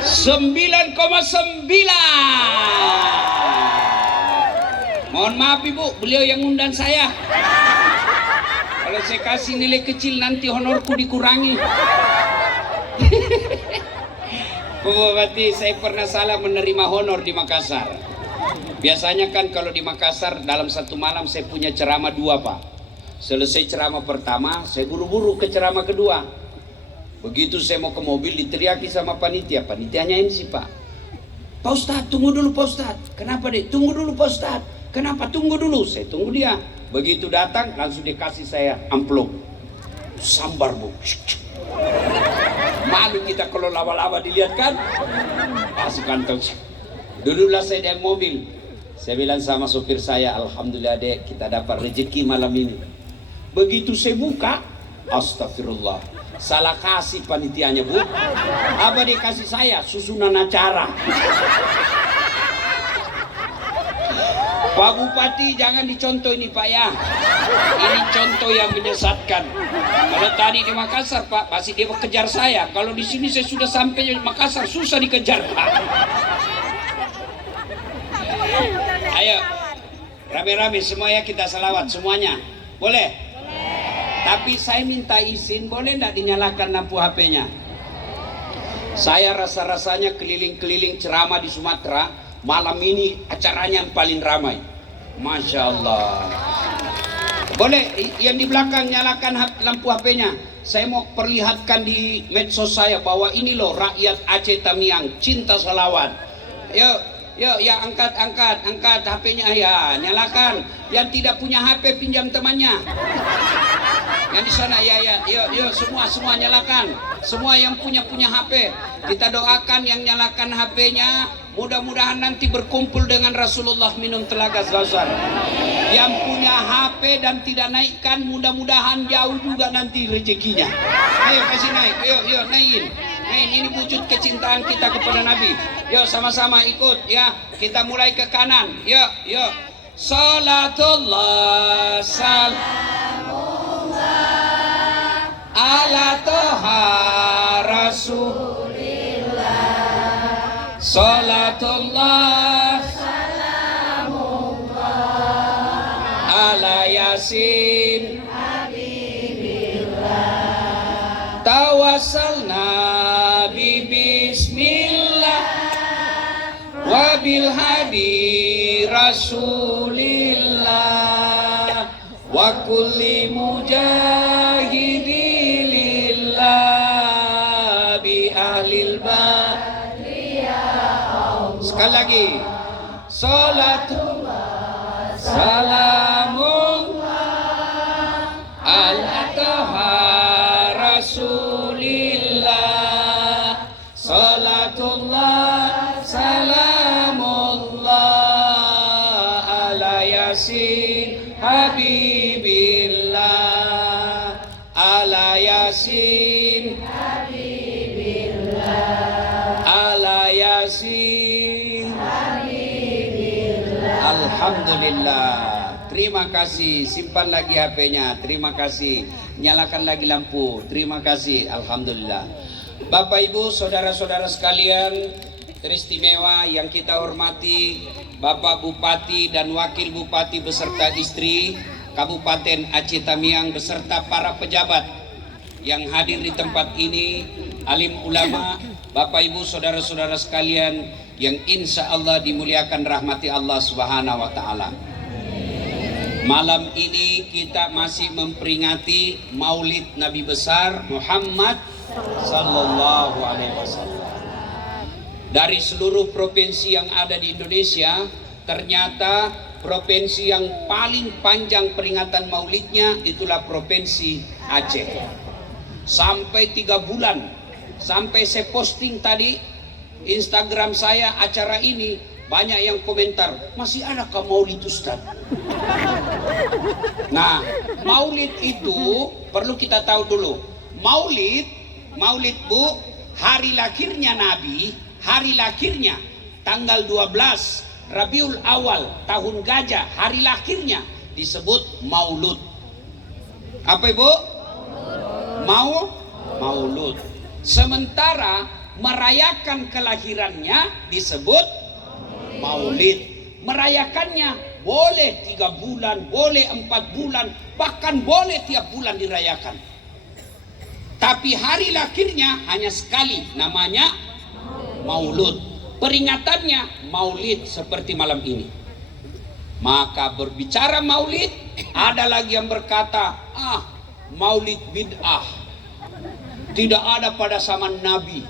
9,9. Mohon maaf Ibu, beliau yang undang saya. Kalau saya kasih nilai kecil nanti honorku dikurangi. Bu Bupati, saya pernah salah menerima honor di Makassar. Biasanya kan kalau di Makassar dalam satu malam saya punya ceramah 2 Pak. Selesai ceramah pertama, saya buru-buru ke ceramah kedua. Begitu saya mau ke mobil diteriaki sama panitia. Panitianya MC Pak. Pak Ustadz, tunggu dulu Pak Ustadz. Kenapa deh? Tunggu dulu Pak Ustadz. Kenapa? Tunggu dulu. Saya tunggu dia. Begitu datang langsung dikasih saya amplop. Sambar Bu. Malu kita kalau lama-lama dilihat kan. Masuk kantong. Dululah saya di mobil. Saya bilang sama sopir saya, alhamdulillah dek, kita dapat rezeki malam ini. Begitu saya buka, astagfirullah, salah kasih panitianya Bu. Apa dikasih saya? Susunan acara. Pak Bupati jangan dicontoh ini Pak ya. Ini contoh yang menyesatkan. Kalau tadi di Makassar Pak, masih dia kejar saya. Kalau di sini saya sudah sampai di Makassar, susah dikejar Pak. Ayo, rame-rame semua ya kita salawat semuanya. Boleh? Tapi saya minta izin, boleh enggak dinyalakan lampu HP-nya? Saya rasa-rasanya keliling-keliling ceramah di Sumatera. Malam ini acaranya yang paling ramai. Masya Allah. Boleh yang di belakang nyalakan lampu HP-nya. Saya mau perlihatkan di medsos saya bahwa ini loh rakyat Aceh Tamiang cinta salawat. Yuk, ya angkat HP-nya ya, nyalakan. Yang tidak punya HP pinjam temannya. Yang di sana ya, yuk semua nyalakan. Semua yang punya HP, kita doakan yang nyalakan HP-nya. Mudah-mudahan nanti berkumpul dengan Rasulullah minum telaga Kausar. Yang punya HP dan tidak naikkan, mudah-mudahan jauh juga nanti rezekinya. Ayo kasih naik, yuk naikin. Ini wujud kecintaan kita kepada Nabi. Yuk sama-sama ikut ya. Kita mulai ke kanan. Yuk. Salatullah salamullah ala toha Rasulillah. Salatullah salamullah ala Yasin Habibillah. Tawassalna bi bismillah wa bil hadi Rasulillah wa kulli mujahidilillah bi ahlil bariyah. Sekali lagi. Salatullah salamullah ala toha Rasulillah. Salatullah salamullah ala Yasin Habibillah. Ala Yasin Habibillah. Ala Yasin Habibillah. Alhamdulillah. Terima kasih. Simpan lagi HP-nya. Terima kasih. Nyalakan lagi lampu. Terima kasih. Alhamdulillah. Bapak Ibu, saudara-saudara sekalian teristimewa yang kita hormati, Bapak Bupati dan Wakil Bupati beserta istri Kabupaten Aceh Tamiang beserta para pejabat yang hadir di tempat ini, alim ulama, Bapak Ibu, saudara-saudara sekalian yang insya Allah dimuliakan rahmati Allah Subhanahu wa Ta'ala. Malam ini kita masih memperingati Maulid Nabi besar Muhammad Sallallahu Alaihi Wasallam. Dari seluruh provinsi yang ada di Indonesia, ternyata provinsi yang paling panjang peringatan maulidnya itulah provinsi Aceh. Sampai 3 bulan. Sampai saya posting tadi Instagram saya acara ini, banyak yang komentar, masih ada kah maulid Ustaz? Nah, maulid itu perlu kita tahu dulu. Maulid Bu, hari lahirnya Nabi, hari lahirnya tanggal 12 Rabiul Awal tahun gajah, hari lahirnya disebut maulud. Apa Ibu? Maulud. Sementara merayakan kelahirannya disebut maulid. Merayakannya boleh 3 bulan, boleh 4 bulan, bahkan boleh tiap bulan dirayakan. Tapi hari lahirnya hanya sekali, namanya maulud. Peringatannya maulid seperti malam ini. Maka berbicara maulid, ada lagi yang berkata, maulid bid'ah, tidak ada pada zaman Nabi.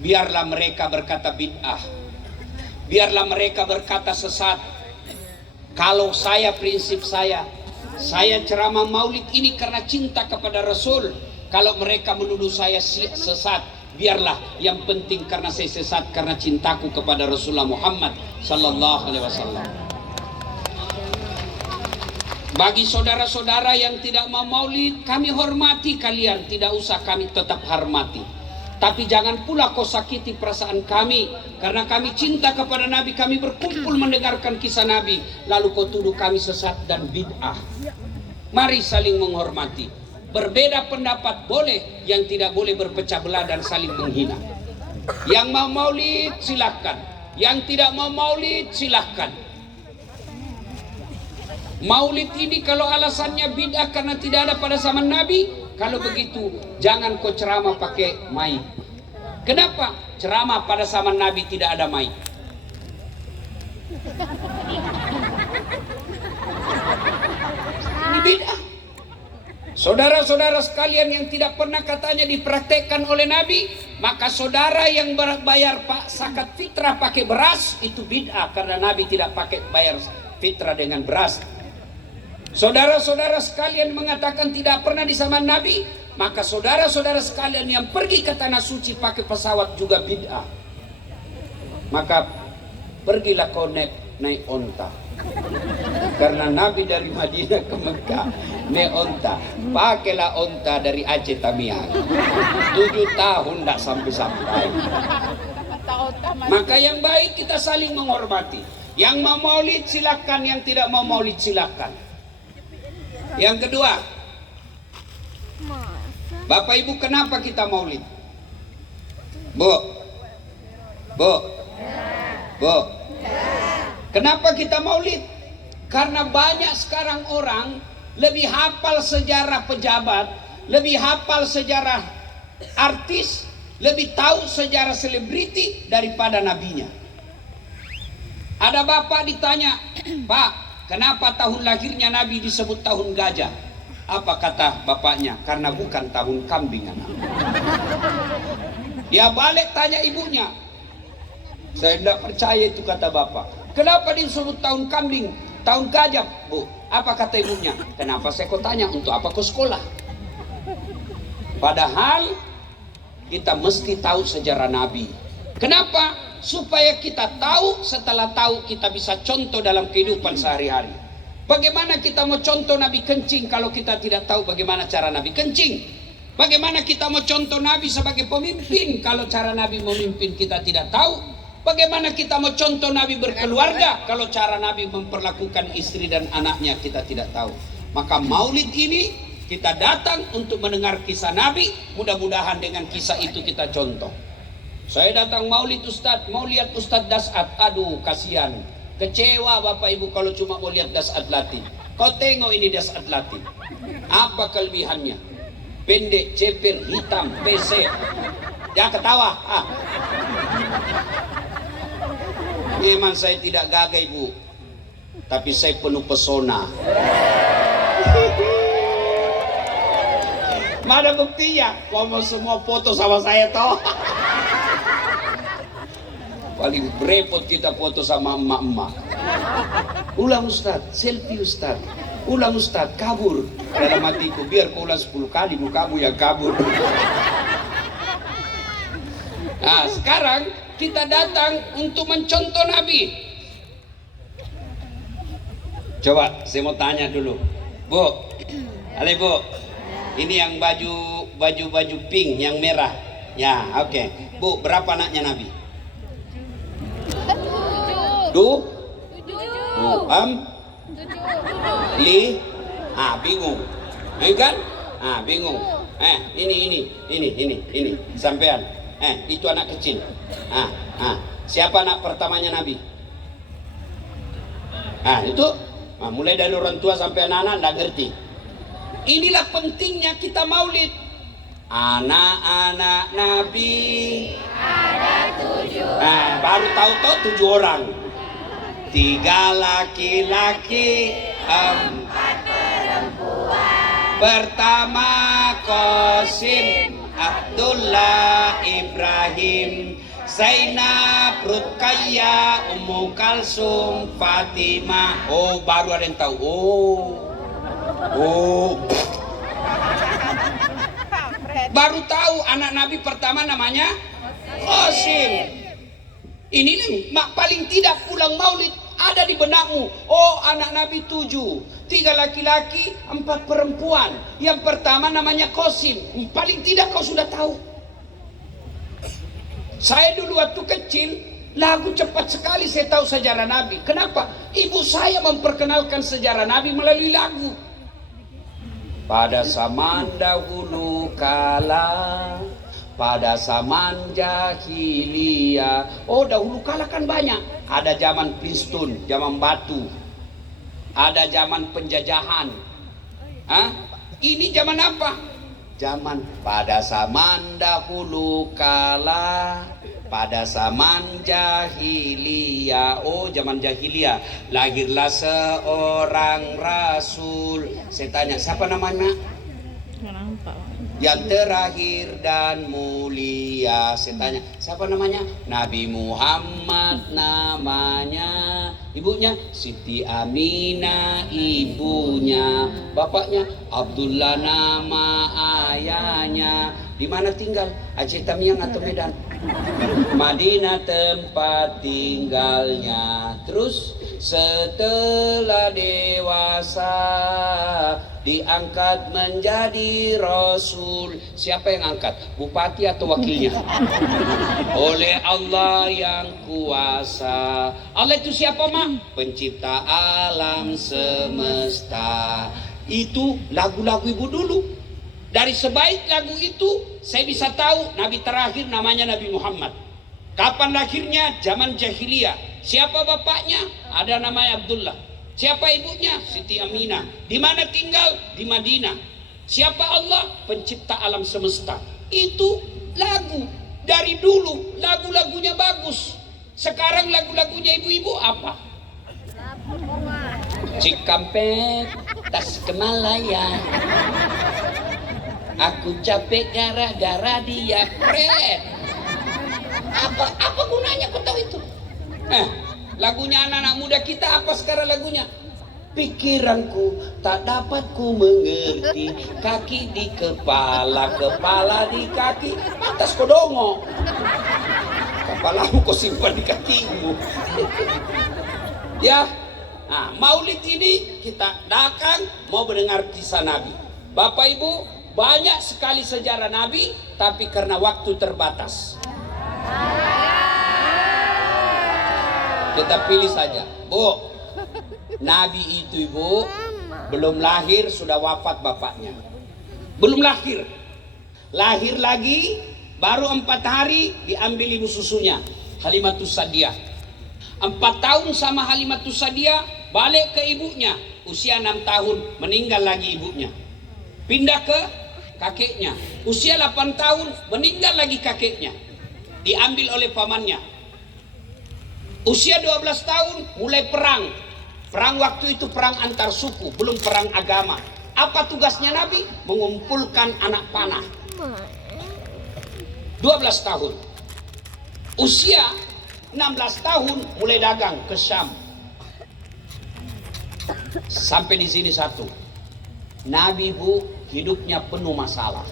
Biarlah mereka berkata bid'ah, biarlah mereka berkata sesat. Kalau prinsip saya ceramah maulid ini karena cinta kepada Rasul. Kalau mereka menuduh saya sesat, biarlah, yang penting karena saya sesat karena cintaku kepada Rasulullah Muhammad sallallahu alaihi wasallam. Bagi saudara-saudara yang tidak mau maulid, kami hormati kalian, tidak usah, kami tetap hormati. Tapi jangan pula kau sakiti perasaan kami, karena kami cinta kepada Nabi, kami berkumpul mendengarkan kisah Nabi, lalu kau tuduh kami sesat dan bid'ah. Mari saling menghormati. Berbeda pendapat boleh, yang tidak boleh berpecah belah dan saling menghina. Yang mau maulid silahkan, yang tidak mau maulid silahkan. Maulid ini kalau alasannya bid'ah karena tidak ada pada zaman Nabi, kalau begitu jangan kau ceramah pakai mic. Kenapa? Ceramah pada zaman Nabi tidak ada mic. Ini bid'ah. Saudara-saudara sekalian yang tidak pernah katanya dipraktekkan oleh Nabi, maka saudara yang bayar zakat fitrah pakai beras, itu bid'ah karena Nabi tidak pakai bayar fitrah dengan beras. Saudara-saudara sekalian mengatakan tidak pernah di zaman Nabi, maka saudara-saudara sekalian yang pergi ke tanah suci pakai pesawat juga bid'ah. Maka pergilah kau naik onta. Karena Nabi dari Madinah ke Mekah naik onta. Pakailah onta dari Aceh Tamiang. 7 tahun tidak sampai-sampai. Maka yang baik kita saling menghormati. Yang mau maulid silakan, yang tidak mau maulid silakan. Yang kedua, Bapak Ibu, kenapa kita maulid? Bu, kenapa kita maulid? Karena banyak sekarang orang lebih hafal sejarah pejabat, lebih hafal sejarah artis, lebih tahu sejarah selebriti daripada nabinya. Ada bapak ditanya, Pak, kenapa tahun lahirnya Nabi disebut tahun gajah? Apa kata bapaknya? Karena bukan tahun kambing, anak. Dia balik tanya ibunya. Saya tidak percaya itu kata bapak. Kenapa disebut tahun kambing, tahun gajah, Bu? Apa kata ibunya? Kenapa saya kau tanya? Untuk apa kau sekolah? Padahal kita mesti tahu sejarah Nabi. Kenapa? Supaya kita tahu, setelah tahu kita bisa contoh dalam kehidupan sehari-hari. Bagaimana kita mau contoh Nabi kencing kalau kita tidak tahu bagaimana cara Nabi kencing? Bagaimana kita mau contoh Nabi sebagai pemimpin kalau cara Nabi memimpin kita tidak tahu? Bagaimana kita mau contoh Nabi berkeluarga kalau cara Nabi memperlakukan istri dan anaknya kita tidak tahu? Maka maulid ini kita datang untuk mendengar kisah Nabi, mudah-mudahan dengan kisah itu kita contoh. Saya datang maulid Ustadz, mau lihat Ustadz Dasat, aduh kasihan. Kecewa Bapak Ibu kalau cuma mau lihat Dasat Latin. Kau tengok ini Dasat Latin. Apa kelebihannya? Pendek, ceper, hitam, PC. Jangan ketawa. Memang saya tidak gagah Ibu, tapi saya penuh pesona. Mana buktinya? Kau mau semua foto sama saya toh? Paling repot kita foto sama emak-emak. Ulang Ustaz, selfie Ustaz. Ulang Ustaz, kabur. Dalam hatiku, biar kau ulang 10 kali, mukamu yang kabur. Nah, sekarang kita datang untuk mencontoh Nabi. Coba, saya mau tanya dulu. Bu, halo Bu. Ini yang baju pink, yang merah. Ya, oke. Bu, berapa anaknya Nabi? 7. Bingung. Kan? Bingung. Ini sampean. Itu anak kecil. Siapa anak pertamanya Nabi? Itu. Mulai dari orang tua sampai anak-anak enggak ngerti. Inilah pentingnya kita maulid. Anak-anak Nabi ada 7. Baru tahu 7 orang. 3 laki-laki, 4 perempuan. Pertama Qasim, Abdullah, Ibrahim, Zainab, Ruqayyah, Ummu Kalsum, Fatimah. Oh, baru ada yang tahu. Baru tahu anak Nabi pertama namanya Qasim. Ini nih, paling tidak pulang maulid ada di benakmu. Oh, anak Nabi 7, 3 laki-laki, 4 perempuan. Yang pertama namanya Qasim. Paling tidak kau sudah tahu. Saya dulu waktu kecil, lagu cepat sekali saya tahu sejarah Nabi. Kenapa? Ibu saya memperkenalkan sejarah Nabi melalui lagu. Pada zaman dahulu kala, pada zaman jahiliyah. Oh, dahulu kala kan banyak. Ada zaman Princeton, zaman batu. Ada zaman penjajahan. Ini zaman apa? Zaman pada zaman dahulu kala, pada zaman jahiliyah. Oh, zaman jahiliyah. Lahirlah seorang rasul. Saya tanya, siapa namanya? Yang terakhir dan mulia. Saya tanya, siapa namanya? Nabi Muhammad namanya. Ibunya Siti Aminah, ibunya. Bapaknya Abdullah nama ayahnya. Di mana tinggal? Aceh Tamiang atau Medan? Madinah tempat tinggalnya. Terus setelah dewasa diangkat menjadi rasul. Siapa yang angkat? Bupati atau wakilnya? Oleh Allah yang kuasa. Allah itu siapa, Mak? Pencipta alam semesta. Itu lagu-lagu ibu dulu. Dari sebaik lagu itu saya bisa tahu Nabi terakhir namanya Nabi Muhammad. Kapan lahirnya? Zaman jahiliyah. Siapa bapaknya? Ada namanya Abdullah. Siapa ibunya? Siti Aminah. Di mana tinggal? Di Madinah. Siapa Allah? Pencipta alam semesta. Itu lagu. Dari dulu lagu-lagunya bagus. Sekarang lagu-lagunya ibu-ibu apa? Cikampek, Tasikmalaya. Aku capek gara-gara dia pret. Apa gunanya kau tahu itu? Lagunya anak-anak muda kita apa sekarang lagunya? Pikiranku tak dapat ku mengerti. Kaki di kepala, kepala di kaki. Pantas kau dongok. Kepalamu kau simpan di kakimu. Ya, maulid ini kita datang mau mendengar kisah Nabi. Bapak Ibu, banyak sekali sejarah Nabi, tapi karena waktu terbatas. Kita pilih saja. Bu, Nabi itu Ibu belum lahir sudah wafat bapaknya. Belum lahir. Lahir lagi baru 4 hari diambil ibu susunya, Halimatus Sa'diyah. 4 tahun sama Halimatus Sa'diyah balik ke ibunya. Usia 6 tahun meninggal lagi ibunya. Pindah ke kakeknya. Usia 8 tahun meninggal lagi kakeknya. Diambil oleh pamannya. Usia 12 tahun mulai perang. Perang waktu itu perang antar suku, belum perang agama. Apa tugasnya Nabi? Mengumpulkan anak panah. 12 tahun. Usia 16 tahun mulai dagang ke Syam. Sampai di sini satu. Nabi Bu hidupnya penuh masalah.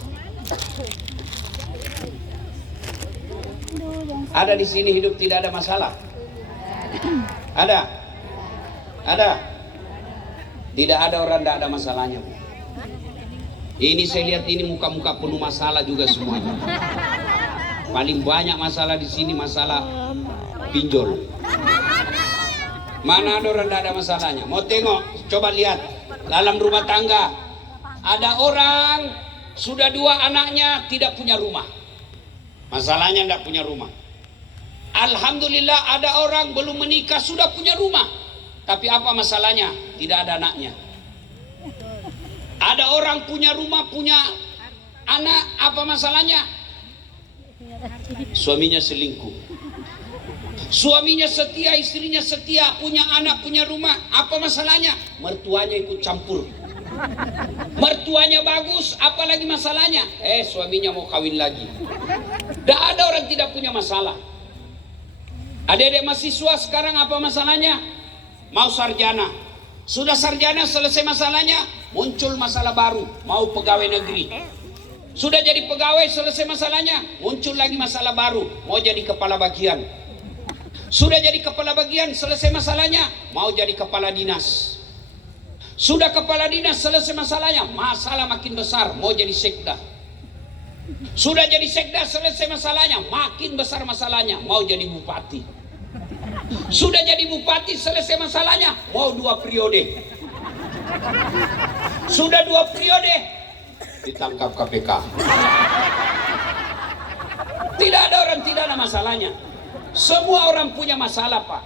Ada di sini hidup tidak ada masalah? Ada? Ada? Tidak ada orang tidak ada masalahnya Bu. Ini saya lihat ini muka-muka penuh masalah juga semuanya. Paling banyak masalah di sini masalah pinjol. Mana ada orang tidak ada masalahnya? Mau tengok, coba lihat dalam rumah tangga. Ada orang sudah 2 anaknya tidak punya rumah. Masalahnya tidak punya rumah. Alhamdulillah ada orang belum menikah sudah punya rumah. Tapi apa masalahnya? Tidak ada anaknya. Ada orang punya rumah, punya anak, apa masalahnya? Suaminya selingkuh. Suaminya setia, istrinya setia, punya anak, punya rumah, apa masalahnya? Mertuanya ikut campur. Mertuanya bagus, apalagi masalahnya? Suaminya mau kawin lagi. Tidak ada orang tidak punya masalah. Adik-adik mahasiswa sekarang apa masalahnya? Mau sarjana. Sudah sarjana selesai masalahnya, muncul masalah baru, mau pegawai negeri. Sudah jadi pegawai selesai masalahnya, muncul lagi masalah baru, mau jadi kepala bagian. Sudah jadi kepala bagian selesai masalahnya, mau jadi kepala dinas. Sudah kepala dinas selesai masalahnya, masalah makin besar, mau jadi sekda. Sudah jadi sekda selesai masalahnya, makin besar masalahnya, mau jadi bupati. Sudah jadi bupati selesai masalahnya, mau 2 periode. Sudah 2 periode, ditangkap KPK. Tidak ada orang tidak ada masalahnya. Semua orang punya masalah Pak.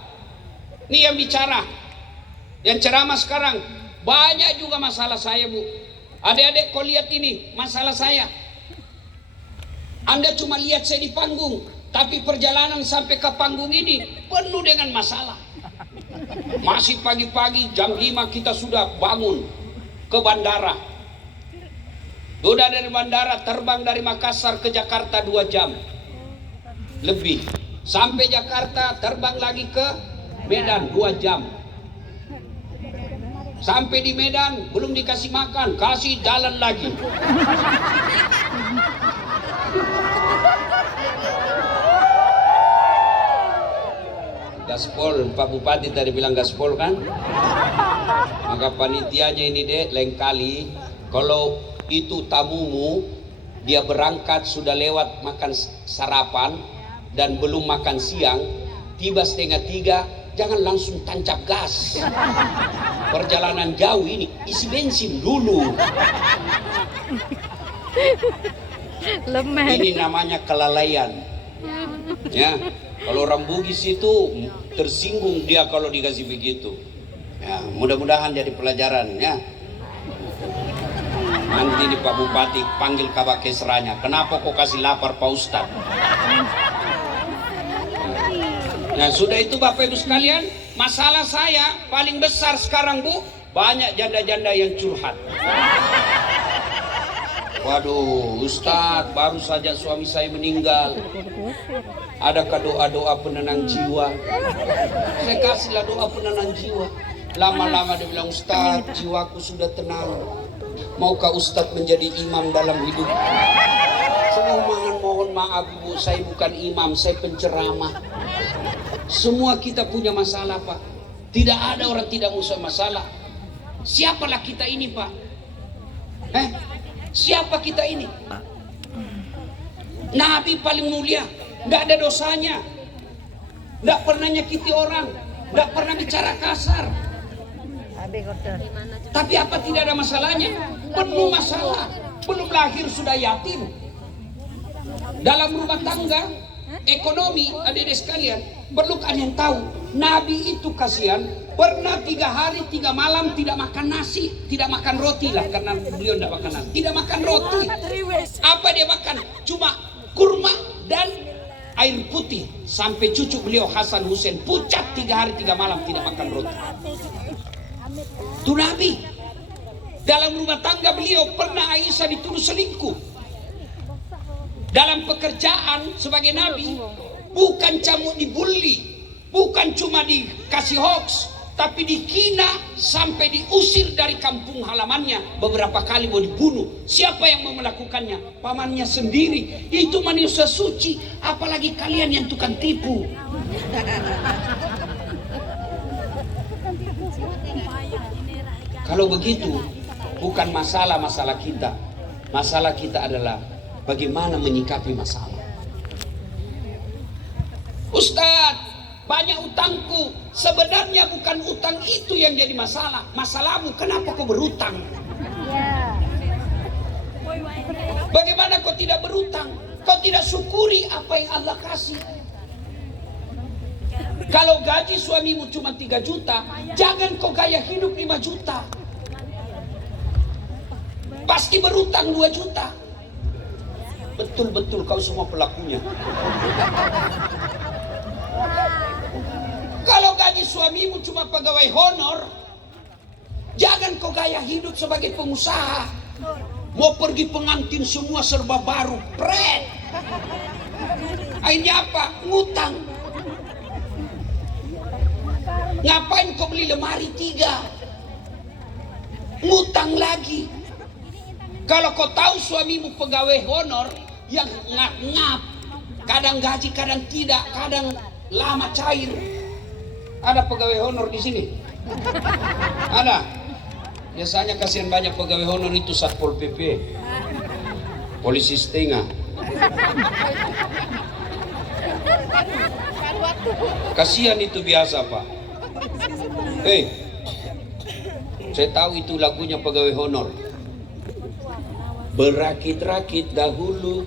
Ini yang bicara, yang ceramah sekarang banyak juga masalah saya Bu. Adik-adik kau lihat ini masalah saya. Anda cuma lihat saya di panggung, tapi perjalanan sampai ke panggung ini penuh dengan masalah. Masih pagi-pagi jam 5 kita sudah bangun ke bandara. Sudah dari bandara terbang dari Makassar ke Jakarta 2 jam lebih. Sampai Jakarta terbang lagi ke Medan 2 jam. Sampai di Medan belum dikasih makan, kasih jalan lagi. Gaspol, Pak Bupati tadi bilang gaspol kan? Maka panitianya ini deh lain kali kalau itu tamumu dia berangkat sudah lewat makan sarapan dan belum makan siang, tiba 2:30, jangan langsung tancap gas. Perjalanan jauh ini isi bensin dulu. Ini namanya kelalaian. Ya, kalau orang Bugis itu tersinggung dia kalau dikasih begitu. Ya, mudah-mudahan jadi pelajaran ya. Nanti nih Pak Bupati panggil Kabak Kesranya. Kenapa kok kasih lapar Pak Ustad? Nah sudah itu Bapak Ibu sekalian, masalah saya paling besar sekarang Bu, banyak janda-janda yang curhat. Waduh Ustadz, baru saja suami saya meninggal. Adakah doa-doa penenang jiwa? Saya kasihlah doa penenang jiwa. Lama-lama dia bilang, Ustadz jiwaku sudah tenang. Maukah Ustadz menjadi imam dalam hidup? Saya mohon maaf Bu, saya bukan imam, saya penceramah. Semua kita punya masalah Pak. Tidak ada orang tidak punya masalah. Siapalah kita ini Pak? Siapa kita ini? Nabi paling mulia, tidak ada dosanya, tidak pernah nyakiti orang, tidak pernah bicara kasar. Tapi apa tidak ada masalahnya? Penuh masalah. Belum lahir sudah yatim. Dalam rumah tangga, ekonomi, adik-adik sekalian, perlu kalian tahu, Nabi itu kasihan, pernah 3 hari 3 malam tidak makan nasi, tidak makan roti lah, karena beliau tidak makan nasi, tidak makan roti. Apa dia makan? Cuma kurma dan air putih. Sampai cucu beliau Hasan Hussein pucat 3 hari 3 malam tidak makan roti. Itu Nabi. Dalam rumah tangga beliau pernah Aisyah dituduh selingkuh. Dalam pekerjaan sebagai Nabi, bukan cuma dibully, bukan cuma dikasih hoax, tapi dihina sampai diusir dari kampung halamannya. Beberapa kali mau dibunuh. Siapa yang mau melakukannya? Pamannya sendiri. Itu manusia suci, apalagi kalian yang tukang tipu. Kalau begitu, bukan masalah kita. Masalah kita adalah bagaimana menyikapi masalah. Ustadz, banyak utangku. Sebenarnya bukan utang itu yang jadi masalah. Masalahmu kenapa kau berutang? Bagaimana kau tidak berutang? Kau tidak syukuri apa yang Allah kasih. Kalau gaji suamimu cuma 3 juta, jangan kau gaya hidup 5 juta. Pasti berutang 2 juta. Betul-betul kau semua pelakunya. Kalau gaji suamimu cuma pegawai honor, jangan kau gaya hidup sebagai pengusaha. Mau pergi pengantin semua serba baru, pret. Akhirnya apa? Ngutang. Ngapain kau beli lemari 3? Ngutang lagi. Kalau kau tahu suamimu pegawai honor yang ngap-ngap, kadang gaji, kadang tidak, kadang lama cair. Ada pegawai honor di sini? Ada. Biasanya kasihan banyak pegawai honor itu Satpol PP, polisi setengah. Kasihan itu biasa, Pak. Saya tahu itu lagunya pegawai honor. Berakit-rakit dahulu,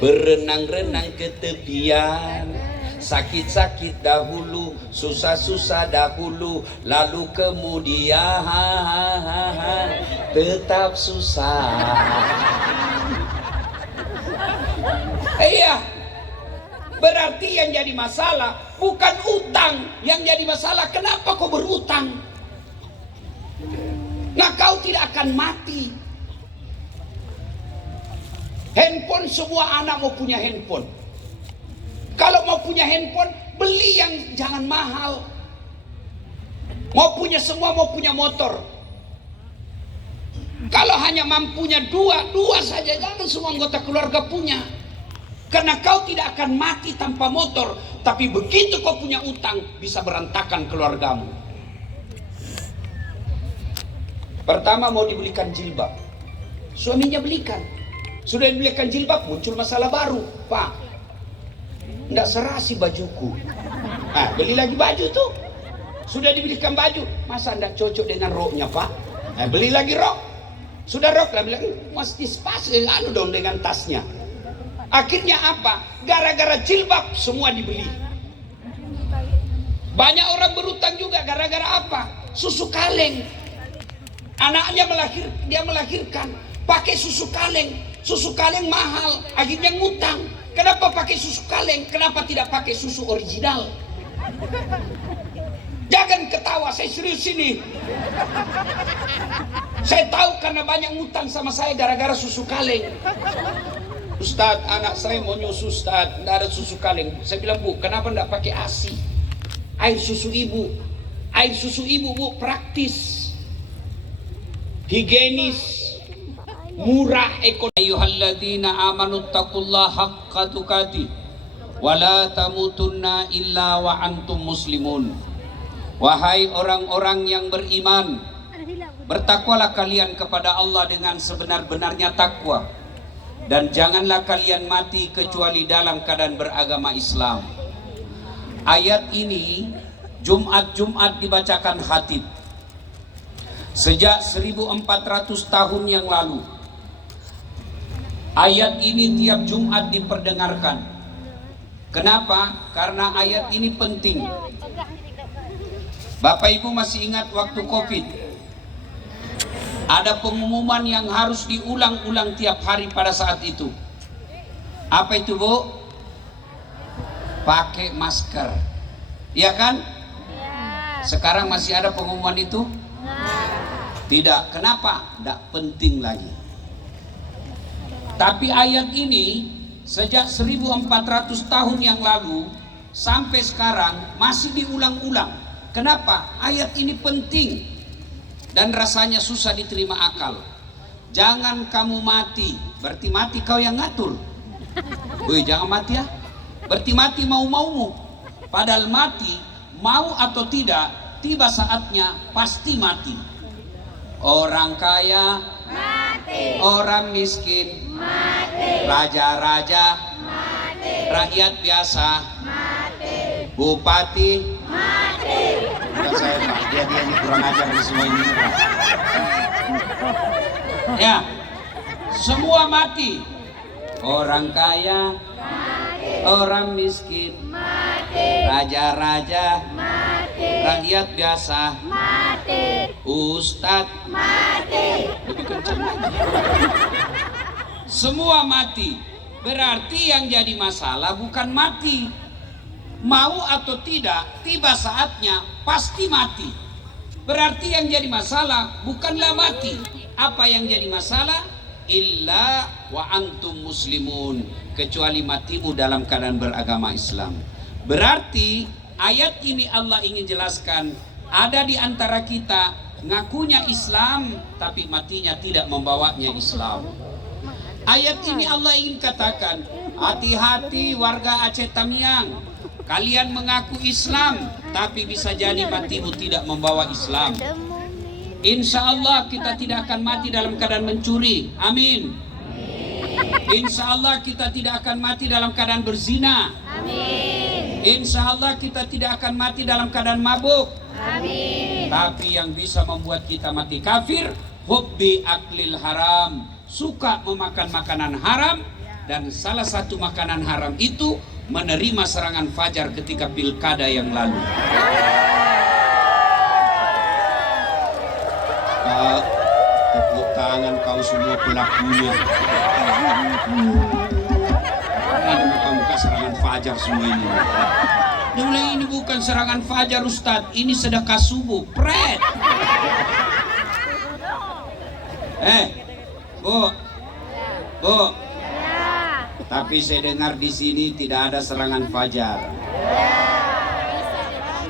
berenang-renang ke tepian, sakit-sakit dahulu, susah-susah dahulu, lalu kemudian tetap susah. Iya, berarti yang jadi masalah bukan utang, yang jadi masalah kenapa kau berutang. Nah, kau tidak akan mati. Handphone, semua anak mau punya handphone. Kalau mau punya handphone, beli yang jangan mahal. Mau punya semua, mau punya motor. Kalau hanya mampunya dua saja, jangan semua anggota keluarga punya. Karena kau tidak akan mati tanpa motor. Tapi begitu kau punya utang, bisa berantakan keluargamu. Pertama mau dibelikan jilbab, suaminya belikan. Sudah dibelikan jilbab, muncul masalah baru. Pak, nggak serasi bajuku. Nah, beli lagi baju tuh. Sudah dibelikan baju, masa nggak cocok dengan roknya, Pak? Nah, beli lagi rok. Sudah rok, lah bilang mesti pas dong dengan tasnya. Akhirnya apa? Gara-gara jilbab semua dibeli. Banyak orang berutang juga gara-gara apa? Susu kaleng. Anaknya melahirkan pakai susu kaleng. Susu kaleng mahal, akhirnya ngutang. Kenapa pakai susu kaleng? Kenapa tidak pakai susu original? Jangan ketawa, saya serius ini. Saya tahu karena banyak ngutang sama saya gara-gara susu kaleng. Ustadz, anak saya mau nyusu, Ustadz, nggak ada susu kaleng. Saya bilang, Bu, kenapa nggak pakai ASI? Air susu ibu. Air susu ibu, Bu, praktis, higienis, murah, ekonomi. Ayyuhalladzina amanu taqullaha haqqa tuqatih wa la tamutunna illa wa antum muslimun. Wahai orang-orang yang beriman, bertakwalah kalian kepada Allah dengan sebenar-benarnya takwa, dan janganlah kalian mati kecuali dalam keadaan beragama Islam. Ayat ini Jumat-Jumat dibacakan khatib sejak 1400 tahun yang lalu. Ayat ini tiap Jumat diperdengarkan. Kenapa? Karena ayat ini penting. Bapak Ibu masih ingat waktu Covid? Ada pengumuman yang harus diulang-ulang tiap hari pada saat itu. Apa itu, Bu? Pakai masker. Iya kan? Sekarang masih ada pengumuman itu? Tidak. Kenapa? Tidak penting lagi. Tapi ayat ini sejak 1400 tahun yang lalu sampai sekarang masih diulang-ulang. Kenapa? Ayat ini penting dan rasanya susah diterima akal. Jangan kamu mati, berarti mati kau yang ngatur. Woi, jangan mati ya. Berarti mati mau-maumu. Padahal mati, mau atau tidak, tiba saatnya pasti mati. Orang kaya mati, orang miskin mati, raja-raja mati, rakyat biasa mati, bupati mati. Bukan saya Pak, dia ini kurang ajar di semua ini Pak. Ya, semua mati. Orang kaya mati, orang miskin mati, raja-raja mati, rakyat biasa mati, ustadz mati. Lebih kencang lagi. Semua mati. Berarti yang jadi masalah bukan mati. Mau atau tidak, tiba saatnya pasti mati. Berarti yang jadi masalah bukanlah mati. Apa yang jadi masalah? Illa wa antum muslimun, kecuali matimu dalam keadaan beragama Islam. Berarti ayat ini Allah ingin jelaskan, ada di antara kita ngakunya Islam tapi matinya tidak membawanya Islam. Ayat ini Allah ingin katakan, hati-hati warga Aceh Tamiang, kalian mengaku Islam tapi bisa jadi matimu tidak membawa Islam. Insya Allah kita tidak akan mati dalam keadaan mencuri. Amin. Insya Allah kita tidak akan mati dalam keadaan berzina. Amin. Insya Allah kita tidak akan mati dalam keadaan mabuk. Amin. Tapi yang bisa membuat kita mati kafir, hubbi aklil haram, suka memakan makanan haram. Dan salah satu makanan haram itu menerima serangan fajar ketika pilkada yang lalu. Tepuk tangan kau semua pelakunya. Ini muka-muka serangan fajar semua ini. Ini bukan serangan fajar Ustadz, ini sedekah subuh. Pret. Bu. Tapi saya dengar di sini tidak ada serangan fajar.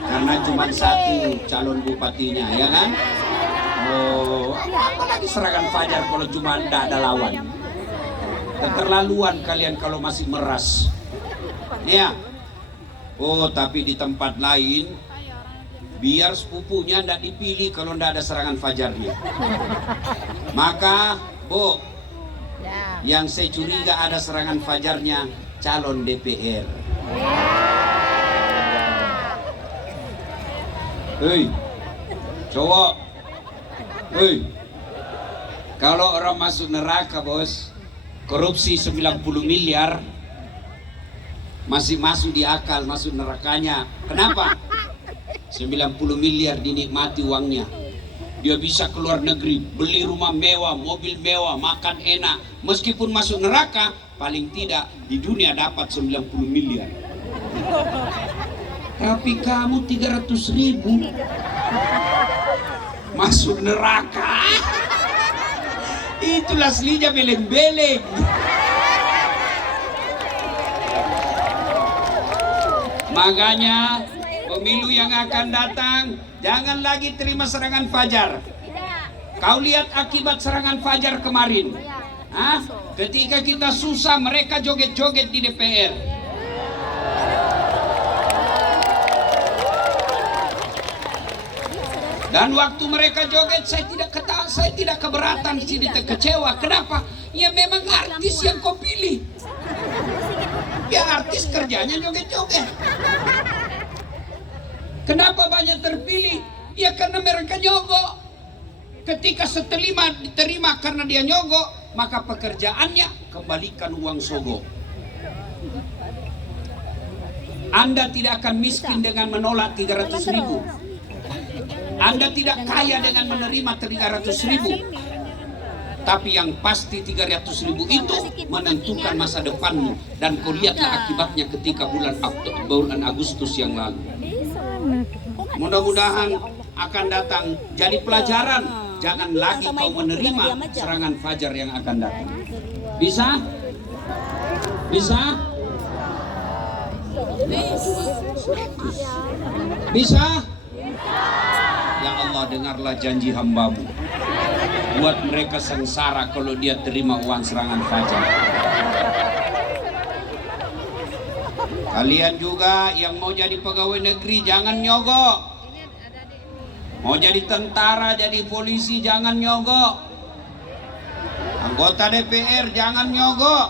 Karena cuma satu calon bupatinya, ya kan? Oh, apa lagi serangan fajar kalau cuma tidak ada lawan? Keterlaluan kalian kalau masih meras. Ya. Oh, tapi di tempat lain biar sepupunya tidak dipilih kalau tidak ada serangan fajarnya. Maka, Bu, yang saya curiga ada serangan fajarnya calon DPR. Hei, cowok. Hei, kalau orang masuk neraka bos, korupsi 90 miliar, masih masuk di akal masuk nerakanya. Kenapa? 90 miliar dinikmati uangnya. Dia bisa keluar negeri, beli rumah mewah, mobil mewah, makan enak. Meskipun masuk neraka, paling tidak di dunia dapat 90 miliar. Tapi kamu 300.000 masuk neraka. Itulah aslinya beleng-beleng. Makanya pemilu yang akan datang jangan lagi terima serangan fajar. Kau lihat akibat serangan fajar kemarin. Ketika kita susah mereka joget-joget di DPR. Dan waktu mereka joget saya tidak keberatan, tidak kecewa. Kenapa? Ya memang artis yang kau pilih. Ya artis kerjanya joget-joget. Kenapa banyak terpilih? Ya karena mereka nyogok. Ketika diterima karena dia nyogok, maka pekerjaannya kembalikan uang sogok. Anda tidak akan miskin dengan menolak 300.000. Anda tidak kaya dengan menerima 300.000. Tapi yang pasti 300.000 itu menentukan masa depanmu. Dan kau lihatlah akibatnya ketika bulan Agustus yang lalu. Mudah-mudahan akan datang jadi pelajaran. Jangan lagi kau menerima serangan fajar yang akan datang. Bisa? Bisa? Bisa? Ya Allah, dengarlah janji hambamu. Buat mereka sengsara kalau dia terima uang serangan fajar. Kalian juga yang mau jadi pegawai negeri jangan nyogok. Mau jadi tentara, jadi polisi jangan nyogok. Anggota DPR jangan nyogok.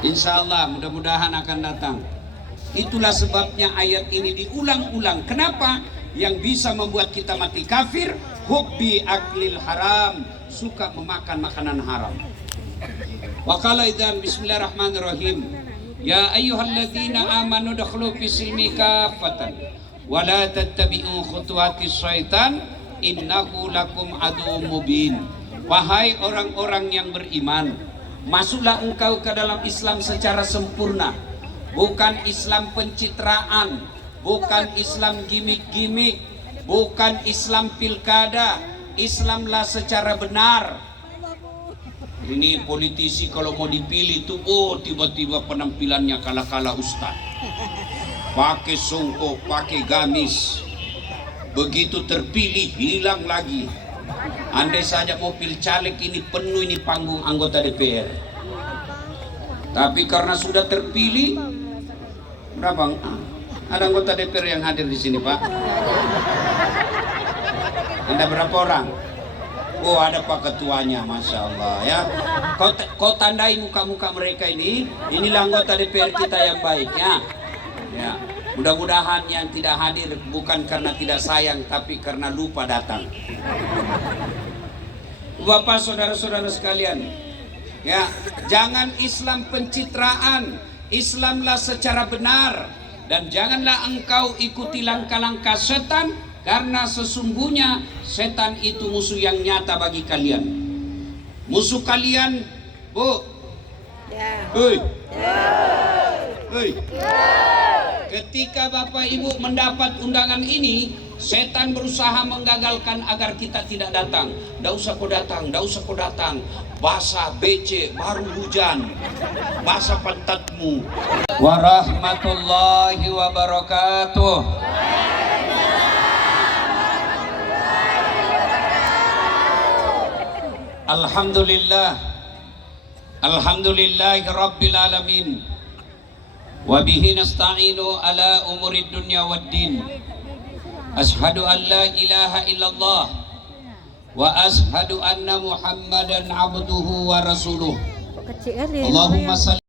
Insya Allah mudah-mudahan akan datang. Itulah sebabnya ayat ini diulang-ulang. Kenapa? Yang bisa membuat kita mati kafir, hubbi aklil haram, suka memakan makanan haram. Wa qala idzan bismillahirrahmanirrahim. Ya ayyuhalladzina amanu dakhulu fis-silmi kaffatan wa la tattabi'u khutuwatis syaitan innahu lakum aduwwum mubin. Wahai orang-orang yang beriman, masuklah engkau ke dalam Islam secara sempurna. Bukan Islam pencitraan, bukan Islam gimmick-gimmick, bukan Islam pilkada. Islamlah secara benar. Ini politisi kalau mau dipilih tuh, tiba-tiba penampilannya kala-kala ustaz. Pakai songkok, pakai gamis. Begitu terpilih hilang lagi. Andai saja mobil caleg ini penuh ini panggung anggota DPR. Tapi karena sudah terpilih, berapa? Ada anggota DPR yang hadir di sini, Pak? Ada berapa orang? Oh, ada Pak Ketuanya, Masya Allah ya. Kau tandai muka-muka mereka ini. Inilah anggota DPR kita yang baik ya. Ya. Mudah-mudahan yang tidak hadir bukan karena tidak sayang, tapi karena lupa datang. Bapak, saudara-saudara sekalian, ya, jangan Islam pencitraan. Islamlah secara benar, dan janganlah engkau ikuti langkah-langkah setan, karena sesungguhnya setan itu musuh yang nyata bagi kalian. Musuh kalian, Bu. Hei. Hei. Ketika Bapak Ibu mendapat undangan ini, setan berusaha menggagalkan agar kita tidak datang. Nggak usah kau datang, nggak usah kau datang. Basah, becek, baru hujan. Basah pantatmu. Warahmatullahi wabarakatuh. Alhamdulillah. Alhamdulillahi rabbil alamin. Wa bihi nasta'inu ala umurid dunya waddin. Ashhadu an la ilaha illallah wa ashhadu anna Muhammadan abduhu wa rasuluh. Allahumma salli